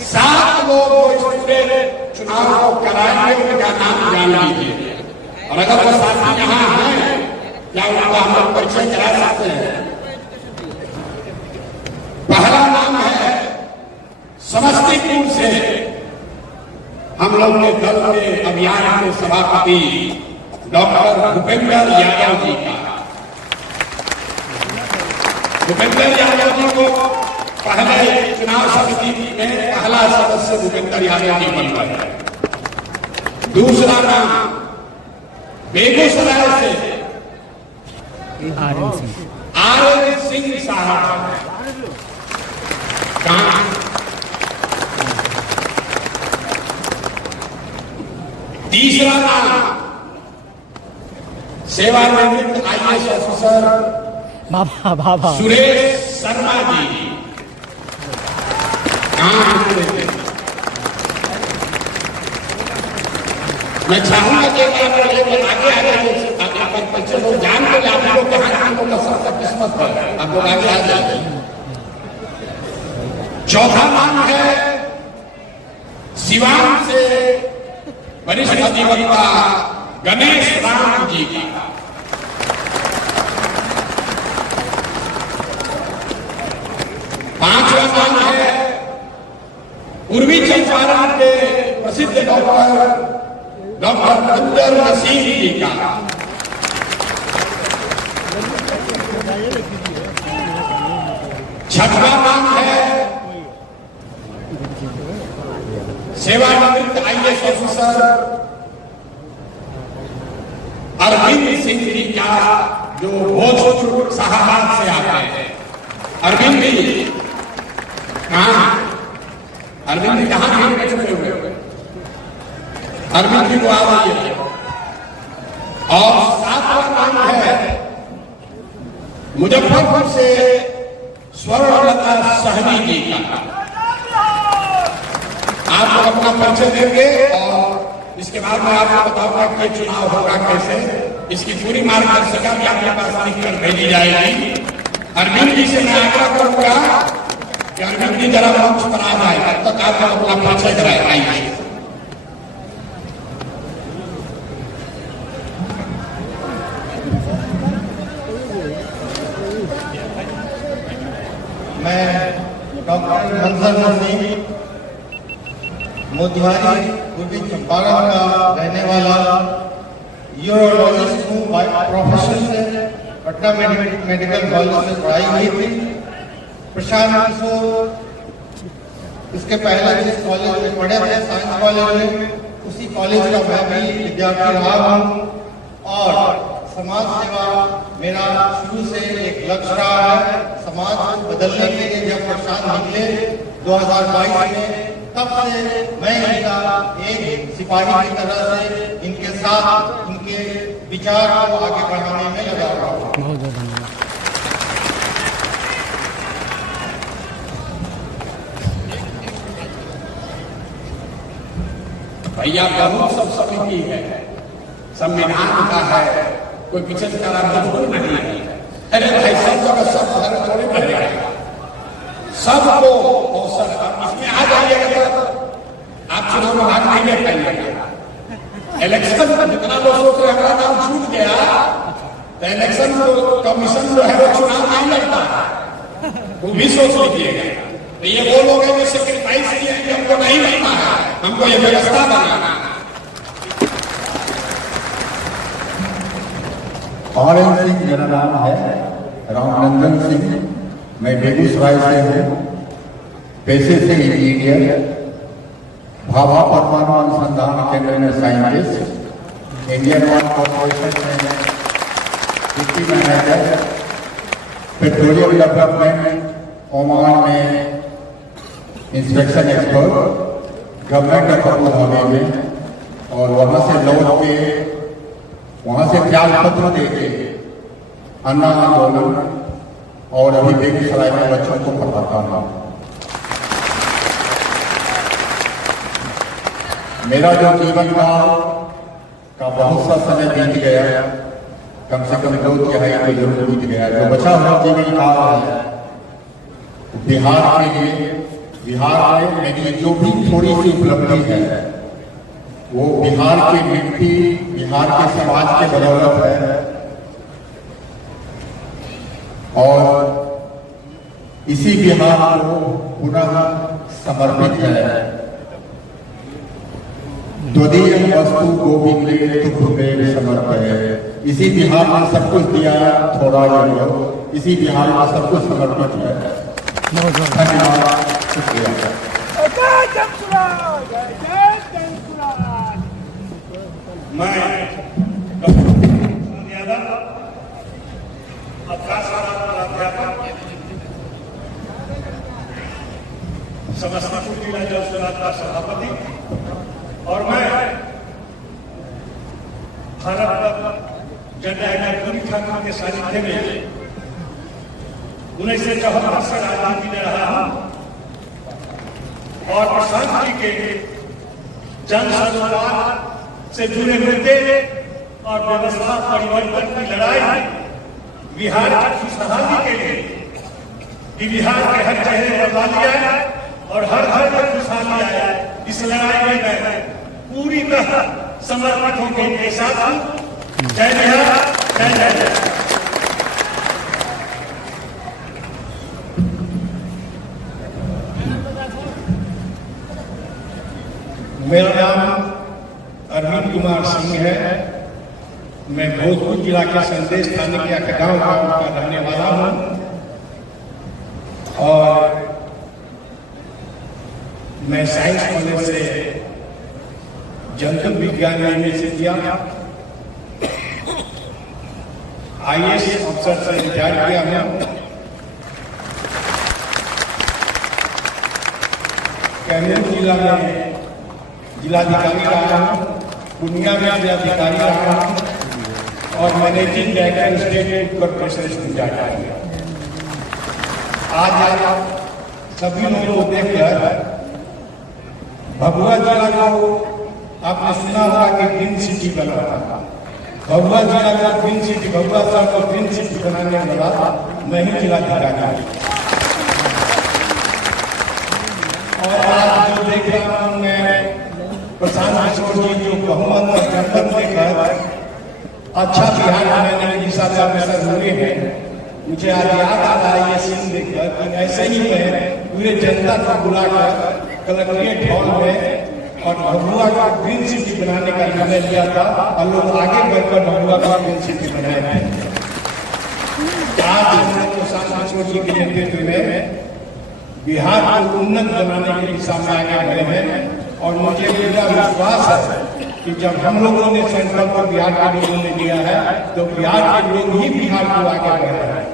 7 लोग इस पूरे चुनाव को कराएंगे, उनका नाम जान लीजिए। और अगर वो साथी यहाँ हैं, क्या उनका हम लोग परिचय करा सकते हैं? पहला नाम है समस्तीपुर से हम लोग के दल के अभियान के सभापति डॉक्टर भूपेंद्र यादव जी का। भूपेंद्र यादव जी को पहले चुनाव समिति में पहला सदस्य भूपेंद्र यादव जी बन गए। दूसरा नाम बेगूसराय से आर.एन. सिंह साहब। तीसरा नाम सेवानिवृत्त IAS ऑफिसर बाबा सुरेश शर्मा जी। मैं चाहूंगा कि आगे बच्चे लोग जान के आप लोग कहाँ हम लोग का सबका किस्मत है, आप लोग आगे आ जाए। चौथा नाम है सिवान से वरिष्ठ अधिवक्ता गणेश राम जी का। पांचवा नाम है पूर्वी चंपारण के प्रसिद्ध डॉक्टर अंदर नसीम जी का। छठवां नाम है सेवानिवृत्त IAS ऑफिसर अरविंद सिंह जी का, जो भोजपुर शाहबाद से आते हैं। अरविंद जी कहाँ? अरविंद जी कहाँ छुपे हुए? अरविंद जी को आ रही है। और सातवां नाम है मुजफ्फरपुर से स्वर्णलता सहनी जी का। आप लोग अपना परिचय देंगे और इसके बाद मैं आपको बताऊंगा कि चुनाव होगा कैसे। इसकी पूरी मार्गदर्शिका भी आपके पास लिखकर भेजी जाएगी। अरविंद जी से मैं आग्रह करूंगा कि अरविंद जी जरा मंच पर आ जाए, तब तक आप लोग अपना परिचय कराए। आइए। मैं डॉक्टर मंजर नसीम मोतिहारी पूर्वी चंपारण का रहने वाला यूरोलॉजिस्ट हूँ। बाय प्रोफेशन से पटना मेडिकल कॉलेज से पढ़ाई हुई थी। प्रशांत किशोर इसके पहले जिस कॉलेज में पढ़े थे, साइंस कॉलेज में, उसी कॉलेज का मैं भी विद्यार्थी रहा हूँ। और समाज सेवा मेरा शुरू से एक लक्ष्य रहा है। समाज को बदलने के लिए जब प्रशांत निकले 2022 में, तब से मैं इनका एक सिपाही की तरह से इनके साथ इनके विचार को आगे बढ़ाने में लगा रहा हूँ। बहुत धन्यवाद। भैया बहुत सब समिति है, संविधान का है, कोई पीछे से करा बिल्कुल नहीं है। अरे भाई सब जगह सब धर्म थोड़ी बढ़ेगा, सबको अवसर। इसमें आ जाइएगा तो आप चुनाव में भाग नहीं ले पाइएगा। इलेक्शन में जितना लोग सोच रहे हमारा नाम छूट गया, तो इलेक्शन कमीशन जो है वो चुनाव नहीं लड़ता, वो भी सोच लीजिएगा। तो ये वो लोग हैं जो सेक्रीफाइस किए कि हमको नहीं लड़ना है, हमको ये व्यवस्था बनाना है। आर्यन सिंह मेरा नाम है, रामनंदन सिंह। मैं बेगूसराय से हूँ, पेशे से इंजीनियर, भाभा परमाणु अनुसंधान केंद्र में साइंटिस्ट, इंडियन ऑयल कॉर्पोरेशन में deputy manager, Petroleum Development Oman में inspection expert, government of Abu Dhabi में, और वहाँ से लौट के वहाँ से त्याग पत्र देके अन्ना आंदोलन और अभी बेगूसराय में बच्चों को पढ़ाता हूँ। मेरा जो जीवन काल का बहुत सा समय बीत गया, कम से कम 2 तिहाई तो जरूर बीत गया। जो बचा हुआ जीवन काल है बिहार के लिए, बिहार में मेरी जो भी थोड़ी सी उपलब्धि है वो बिहार की मिट्टी, बिहार के समाज के बदौलत है। और इसी बिहार को पुनः समर्पित है। त्वदीय वस्तु गोविंदे तुभ्ये समर्पये। इसी बिहार में सब कुछ दिया, थोड़ा ये लो, इसी बिहार में सब कुछ समर्पित है। धन्यवाद, शुक्रिया। मैं डॉक्टर यादव, अध्यापक, समस्तीपुर जिला जल सुधार का सभापति, और मैं भारत जननायक रवि ठाकुर के सानिध्य में 1974 से राजनीति में रहा हूं और प्रशांत जी के जन संवाद से जुड़े मुद्दे और व्यवस्था परिवर्तन की लड़ाई बिहार की खुशहाली के लिए कि बिहार के हर चेहरे बदला लिया और हर घर में खुशहाली आया, इस लड़ाई में मैं पूरी तरह समर्पित होकर इनके साथ हूं। जय बिहार, जय जय। मेरा नाम अरविंद कुमार सिंह है। मैं भोजपुर जिला के संदेश थाने के अकगांव गांव का रहने वाला हूं और मैं साइंस कॉलेज से जंतु विज्ञान में से किया, IAS अफसर से रिटायर किया हूं। कैमूर जिला में जिलाधिकारी रहा हूं, पूर्णिया में जिलाधिकारी रहा हूं और managing director state food corporation जाता है। आज सभी लोगों को देखकर भभुआ जिला को आपने सुना होगा कि ग्रीन सिटी बना था। भभुआ जिला का ग्रीन सिटी, भभुआ शहर को ग्रीन सिटी बनाने वाला मैं ही जिलाधिकारी। और आज जो देख रहा हूं मैं प्रशांत किशोर जी जो बहुमत और जनमत देकर अच्छा बिहार बनाने की दिशा में अग्रसर हुए हैं, मुझे आज याद आ रहा है ये सीन देखकर कि ऐसे ही मैं पूरे जनता को बुलाकर कलेक्ट्रेट हॉल में और भभुआ का ग्रीन सिटी बनाने का निर्णय लिया था और लोग आगे बढ़कर भभुआ का ग्रीन सिटी बनाए थे। आज प्रशांत किशोर जी के नेतृत्व में बिहार को उन्नत बनाने की दिशा में आगे बढ़े हैं और मुझे पूरा विश्वास है कि जब हम लोगों ने संकल्प बिहार के लोगों ने लिया है तो बिहार के लोग ही बिहार को आगे बढ़ रहे हैं।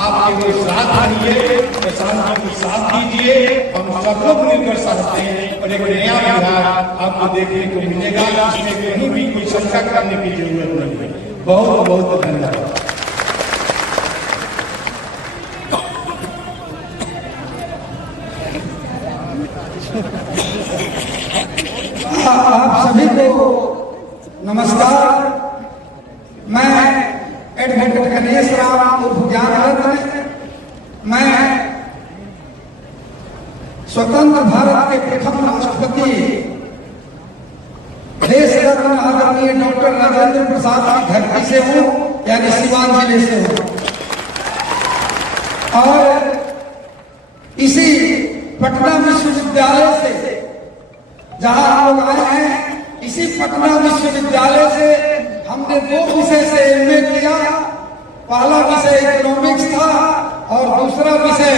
आप मेरे साथ रहिए, प्रशांत जी को साथ दीजिए, हम सब लोग मिलकर सकते हैं और एक नया बिहार आपको देखने को मिलेगा, इसमें कहीं भी कोई शंका करने की जरूरत नहीं है। बहुत बहुत धन्यवाद। आप सभी को नमस्कार। मैं एडवोकेट गणेश राम उर्फ ज्ञान रत्न, मैं स्वतंत्र भारत के प्रथम राष्ट्रपति देश रत्न आदरणीय डॉक्टर राजेंद्र प्रसाद की धरती से हूँ, यानी सिवान जिले से हूँ। और इसी पटना विश्वविद्यालय से जहां हम लोग आए हैं, इसी पटना विश्वविद्यालय से हमने 2 विषय से MA किया। पहला विषय इकोनॉमिक्स था और दूसरा विषय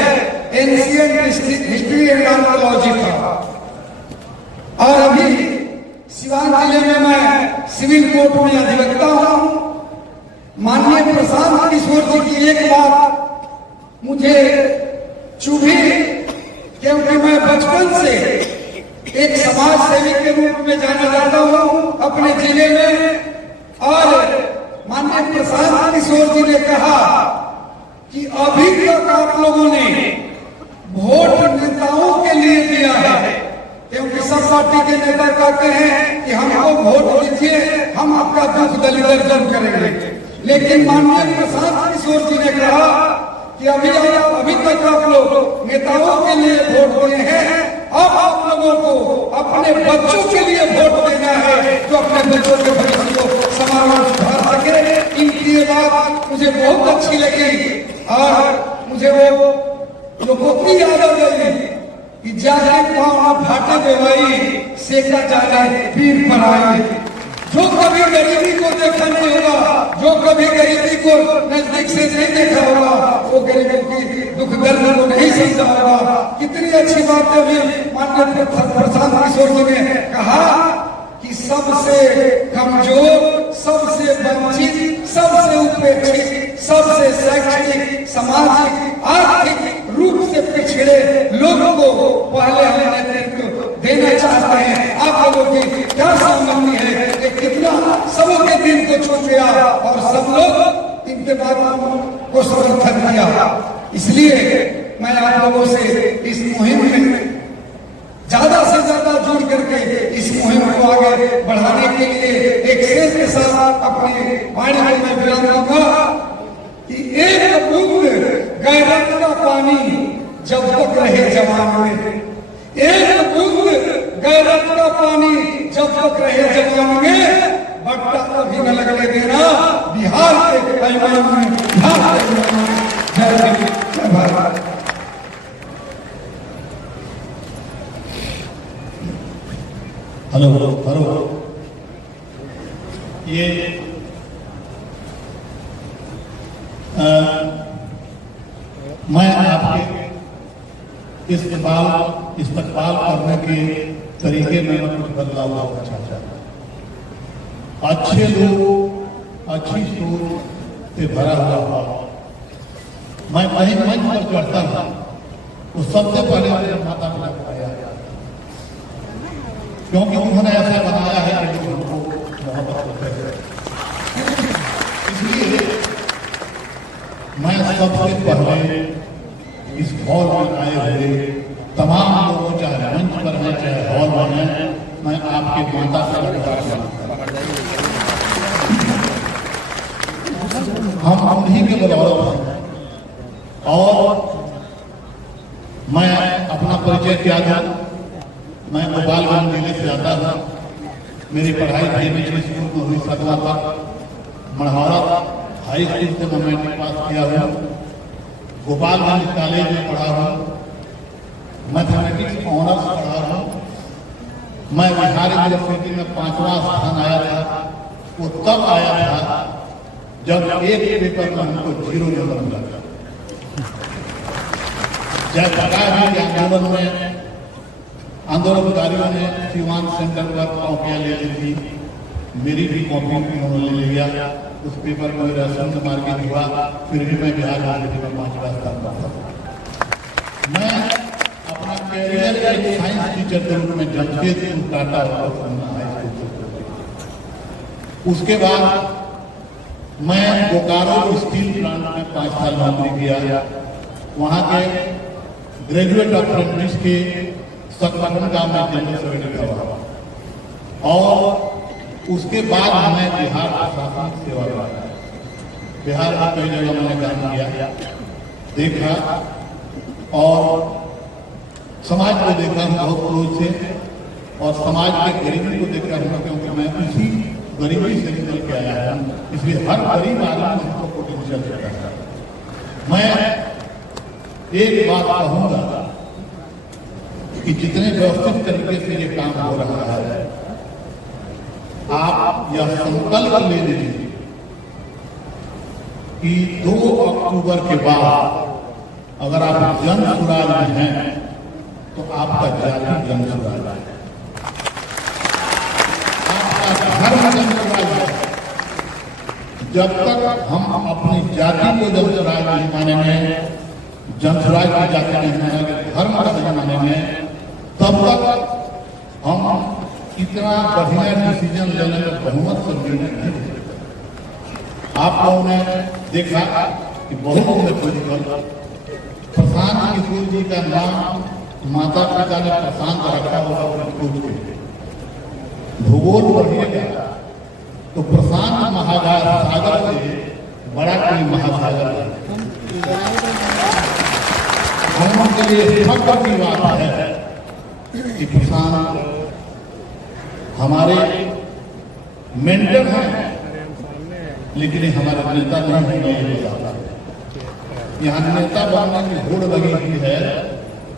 एंशिएंट हिस्ट्री एंड आर्कियोलॉजी था। और अभी सिवान जिले में मैं सिविल कोर्ट में अधिवक्ता हूं। माननीय प्रशांत किशोर जी की एक बात मुझे चुभी, क्योंकि मैं बचपन से एक समाज सेवी के रूप में जाना जाता हूं अपने जिले में। और माननीय प्रशांत किशोर जी ने कहा कि अभी तक आप लोगों ने वोट नेताओं के लिए दिया है, क्योंकि सब पार्टी के नेता कहते हैं कि हमको वोट दीजिए, हम आपका दुख दलित दूर करेंगे। लेकिन माननीय प्रशांत किशोर जी ने कहा कि अभी तक आप लोग नेताओं के लिए वोट दिए हैं, अब आप लोगों को अपने बच्चों के लिए वोट देना है जो अपने बच्चों के भविष्य को समाज सुधार सके। इनकी ये बात मुझे बहुत अच्छी लगी और मुझे वो लोकोक्ति याद आ गई कि जाके पाँव फाटे बेवाई सेका जाने पीर पर आई। जो कभी गरीबी को देखा नहीं होगा, जो कभी गरीबी को नजदीक से नहीं देखा होगा, वो गरीबों की दुख दर्द को नहीं समझा होगा। कितनी अच्छी बात है अभी माननीय प्रशांत किशोर जी ने कहा कि सबसे कमजोर, सबसे वंचित, सबसे उपेक्षित, सबसे शैक्षणिक, सामाजिक, आर्थिक रूप से पिछड़े लोगों को पहले हम नेतृत्व देना चाहते हैं। आप लोगों की क्या सहमति है? कितना सबों के दिन को चुन लिया और सब लोग इनके बातों को समर्थन किया। इसलिए मैं आप लोगों से इस मुहिम में ज्यादा से ज्यादा जुड़ करके इस मुहिम को आगे बढ़ाने के लिए एक शेर के साथ अपने वाणी को मैं विराम दूंगा कि एक बूंद गैरत का पानी जब तक रहे जवान में, एक बूंद गैरत का पानी जब तक रहे जवान में, बट्टा कभी न लगने देना बिहार के पैमान में, बिहार के पैमान में। जय हिंद, जय भारत। हेलो हेलो, ये मैं आपके इस्तकबाल करने के तरीके में कुछ बदलाव लाना चाहता हूं। अच्छे लोग, अच्छी सोच से भरा हुआ मैं कहीं मंच पर चढ़ता हूं तो सबसे पहले मेरे माता पिता को आया, क्योंकि उन्होंने ऐसा बनाया है कि लोग उनको मोहब्बत करते हैं। इसलिए मैं सबसे पहले इस हॉल में आए हुए तमाम लोगों, चाहे मंच पर हैं चाहे हॉल में हैं, मैं आपके माता पिता हम उन्हीं के बदौलत हैं। और मैं अपना परिचय क्या दूं, मैं गोपालगंज जिले से आता हूँ। मेरी पढ़ाई प्रेमिक स्कूल में हुई 7वां तक, मढ़ौरा हाई स्कूल से मैं मैट्रिक पास किया हूँ, गोपालगंज कॉलेज में पढ़ा हूँ, मैथमेटिक्स ऑनर्स पढ़ा हूँ। मैं बिहार यूनिवर्सिटी में 5वां स्थान आया था। वो तब आया था जब एक पेपर में हमको 0 नंबर मिला। जयप्रकाश जी आंदोलन में आंदोलनकारियों ने सीवान सेंटर पर कॉपियां ले ली थी, मेरी भी कॉपी उन्होंने ले लिया। उस पेपर में मेरा शून्य मार्किंग हुआ, फिर भी मैं बिहार यूनिवर्सिटी में 5वां स्थान पर था। मैं अपना कैरियर एक साइंस टीचर के रूप में जमशेदपुर टाटा हाई स्कूल, उसके बाद मैं बोकारो स्टील प्लांट में 5 साल नौकरी किया। वहाँ के ग्रेजुएट अप्रेंटिस के संगठन का मैं जनरल सेक्रेटरी हुआ और उसके बाद मैं बिहार प्रशासनिक सेवा में, बिहार में कई जगह मैंने काम किया, देखा और समाज को देखा हूँ बहुत क्रोध से, और समाज के गरीबी को देखा हूँ, क्योंकि मैं उसी गरीबी से निकल के आया हूँ। इसलिए हर गरीब आदमी हमको पोटेंशियल देता है। मैं एक बात कहूंगा कि जितने व्यवस्थित तरीके से ये काम हो रहा है, आप यह संकल्प ले लीजिए कि 2 अक्टूबर के बाद अगर आप जन सुराज में हैं तो आपका जाति जन सुराज है, आपका धर्म जन सुराज है। जब तक हम अपनी जाति को जन सुराज नहीं मानेंगे, जन सुराज की जाति नहीं मानेंगे, धर्म का नहीं मानेंगे, तब तक हम इतना बढ़िया डिसीजन लेने में बहुमत से निर्णय नहीं ले सकते। आप लोगों ने देखा कि बहुत में प्रशांत किशोर जी का नाम माता पिता ने प्रशांत रखा होगा खोज के। भूगोल पढ़िएगा तो प्रशांत महासागर से बड़ा कोई महासागर है। हम के लिए फख्र की बात है कि प्रशांत हमारे मेंटर हैं, लेकिन हमारा नेता नहीं हो जाता। यहाँ नेता बनने की होड़ लगी हुई है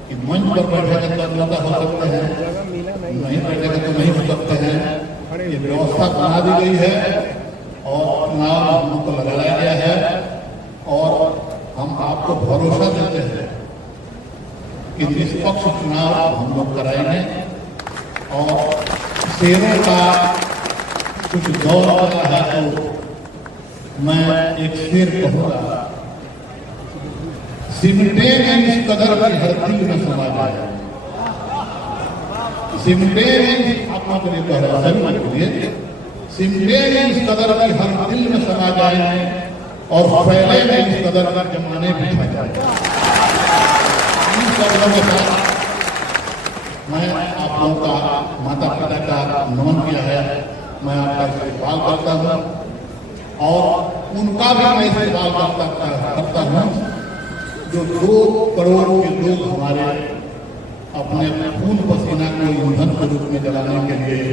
कि मंच पर बैठे तो नेता हो सकते हैं, नहीं बैठेगा तो नहीं हो सकते हैं। ये व्यवस्था बना दी गई है और चुनाव हम लोग को लगाया गया है, और हम आपको भरोसा देते हैं कि निष्पक्ष चुनाव हम लोग कराएंगे। और शेरों का कुछ दौर हो रहा है तो मैं एक शेर कहूँगा, सिमटे में इस कदर की हर दिल में समा जाए। सिमटे में आपको के लिए कह रहा है, सिमटे नहीं इस कदर की हर दिल में समा जाए और फैले नहीं इस कदर का जमाने बिछा जाए। इन शब्दों के साथ मैं आप लोगों का माता पिता का नमन किया है, मैं आपका इस्तेमाल करता हूँ और उनका भी मैं इस्तेमाल करता हूँ जो 2 करोड़ के लोग हमारे अपने खून पसीना को ईंधन के रूप में जलाने के लिए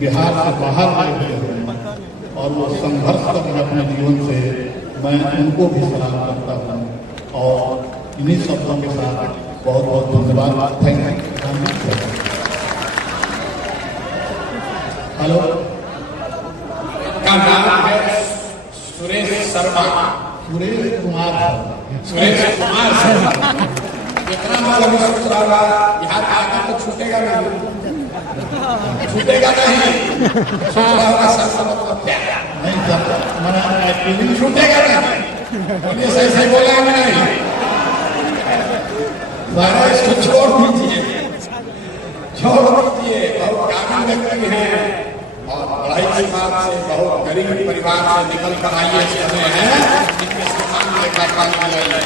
बिहार से बाहर आए हुए हैं और वो संघर्ष कर रहे अपने जीवन से, मैं उनको भी सलाम करता हूँ और इन्हीं शब्दों के साथ बहुत बहुत धन्यवाद। Thank you. हेलो, का नाम है सुरेश शर्मा, सुरेश कुमार शर्मा। इतना मतलब सोच रहा बिहार का आगे तो छूटेगा नहीं, छूटेगा नहीं, सोच रहा होगा सबका मतलब क्या नहीं सर, मैं एक्चुअली छूटेगा नहीं, बोलिए सही सही बोला है नहीं, इसको छोड़ दीजिए बहुत काबिल व्यक्ति हैं और पढ़ाई समाज से बहुत गरीब परिवार से निकल कर आइए हैं, इनके सम्मान लेकर काम मिलाइए।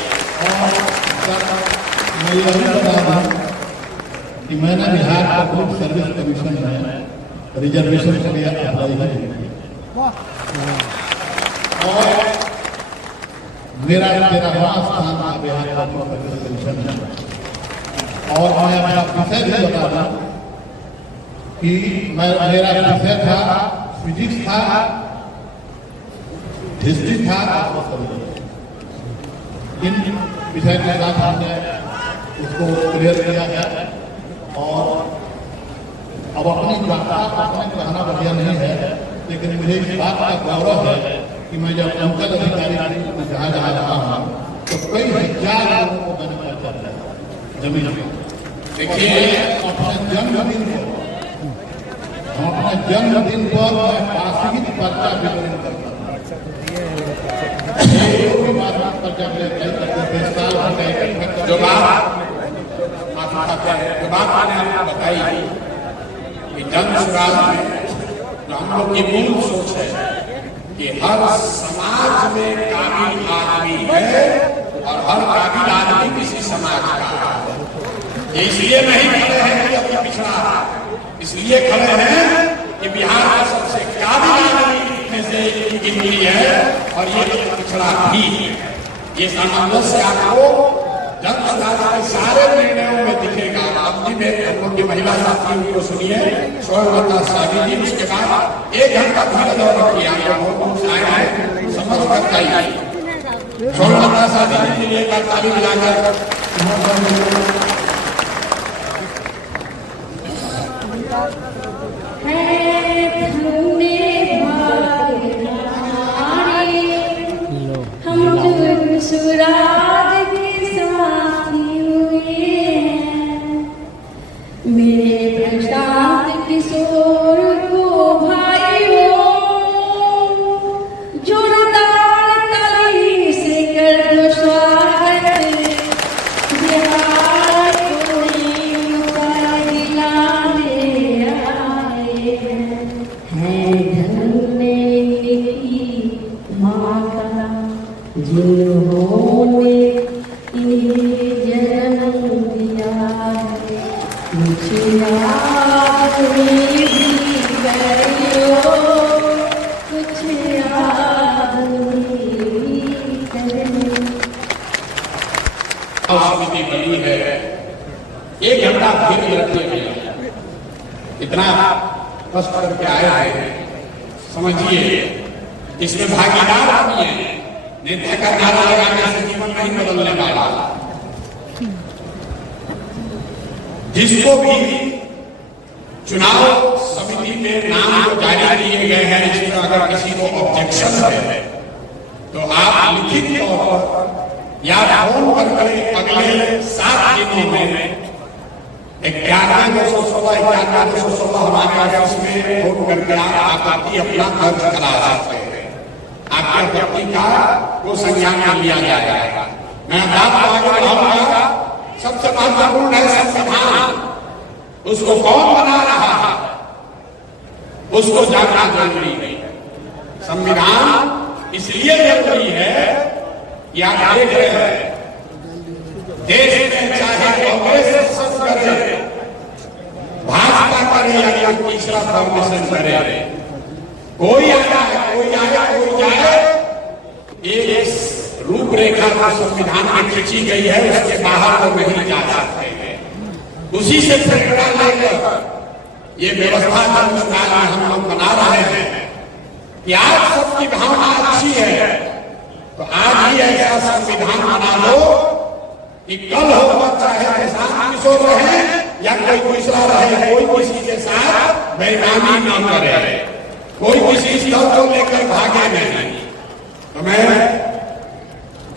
मैं ये भी बता दूं कि मैंने बिहार पब्लिक सर्विस कमीशन में रिजर्वेशन के लिए अप्लाई की और मेरा 13वां स्थान था बिहार पब्लिक सर्विस कमीशन में। और मैं अपना विषय भी बता दूं कि मेरा विषय था फिजिक्स था, हिस्ट्री था, इन विषय के साथ हमने उसको क्लियर किया है और अब अपनी भाषा अपने कहना बढ़िया नहीं है, लेकिन मुझे इस बात का गौरव है कि मैं जब अंचल अधिकारी में जहाँ रहा हूँ तो कई हजार लोगों को मैंने पहचाना है जमीन में। देखिए अपने जन्मदिन पर मैं पासिंग पर्चा वितरण करता हूँ, जो बात मैंने आपको बताई कि जन सुराज में जो हम लोग की मूल सोच है कि हर समाज में काबिल आदमी है और हर काबिल आदमी किसी समाज का है। इसलिए नहीं खड़े हैं कि अभी पिछड़ा, इसलिए खड़े हैं कि बिहार का सबसे काबिल आदमी में से गिनती है और ये पिछड़ा भी है। ये सामंजस्य आपको जन सुराज के सारे निर्णयों में दिखेगा। अपनी में हम लोग की महिला साथियों को सुनिए, स्वर्णलता साहब जी, उसके बाद 1 घंटा धीरज और रखिए, आप लोगों से आए हैं समझ कर जाइए। स्वर्णलता साहब जी के लिए ताली मिलाकर सुराज के साथी हुए हैं, मेरे प्रशांत किशोर को भाइयों, जोरदार ताली से कर दो स्वागत, बिहार को दिलाने आए हैं धन्य की माँ का जिन्होंने इन्हें जन्म दिया है, मुझे याद भी करियो, कुछ याद भी करियो। समिति बनी है, 1 घंटा फिर रखिए भैया, इतना कष्ट करके आए हैं, समझिए इसमें भागीदार भी है। नेता का नारा लगाने से जीवन नहीं बदलने वाला। जिसको भी चुनाव समिति में नाम जारी किए गए हैं, इसमें अगर किसी को ऑब्जेक्शन है तो आप लिखित तौर पर या फोन करके अगले 7 दिनों में 11-216 हमारे ऑफिस में फोन करके आप आपकी अपना दर्ज करा सकते हैं। आपकी आपत्ति का वो संज्ञान में लिया जाएगा। मैं बात आगे बढ़ाऊंगा। सबसे महत्वपूर्ण है संविधान, उसको कौन बना रहा है? उसको जानना जरूरी है। संविधान इसलिए जरूरी है कि आप देख रहे हैं देश में चाहे कांग्रेस शासन करे, भाजपा करे या कोई तीसरा फॉर्मेशन करे, कोई आया कोई आया कोई जाए, एक रूपरेखा का संविधान में खींची गई है, उसके बाहर वो नहीं जा सकते हैं। उसी से प्रेरणा लेकर ये व्यवस्था जन्मकाल में हम लोग बना रहे हैं कि आज सबकी भावना अच्छी है तो आज ही ऐसा संविधान बना लो कि कल होगा चाहे किसान किशोर रहे या कोई दूसरा रहे, कोई किसी के साथ बेईमानी न करे, कोई किसी स्तर को लेकर भागे नहीं। तो मैं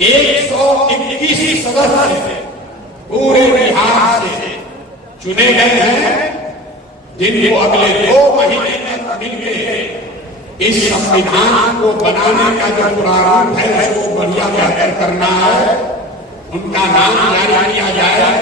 121 सदस्य पूरे बिहार से चुने गए हैं, जिनको अगले 2 महीने तक मिलकर इस संविधान को बनाने का जो प्रारंभ है उसको बढ़िया बेहतर करना है। उनका नाम जारी किया जाए।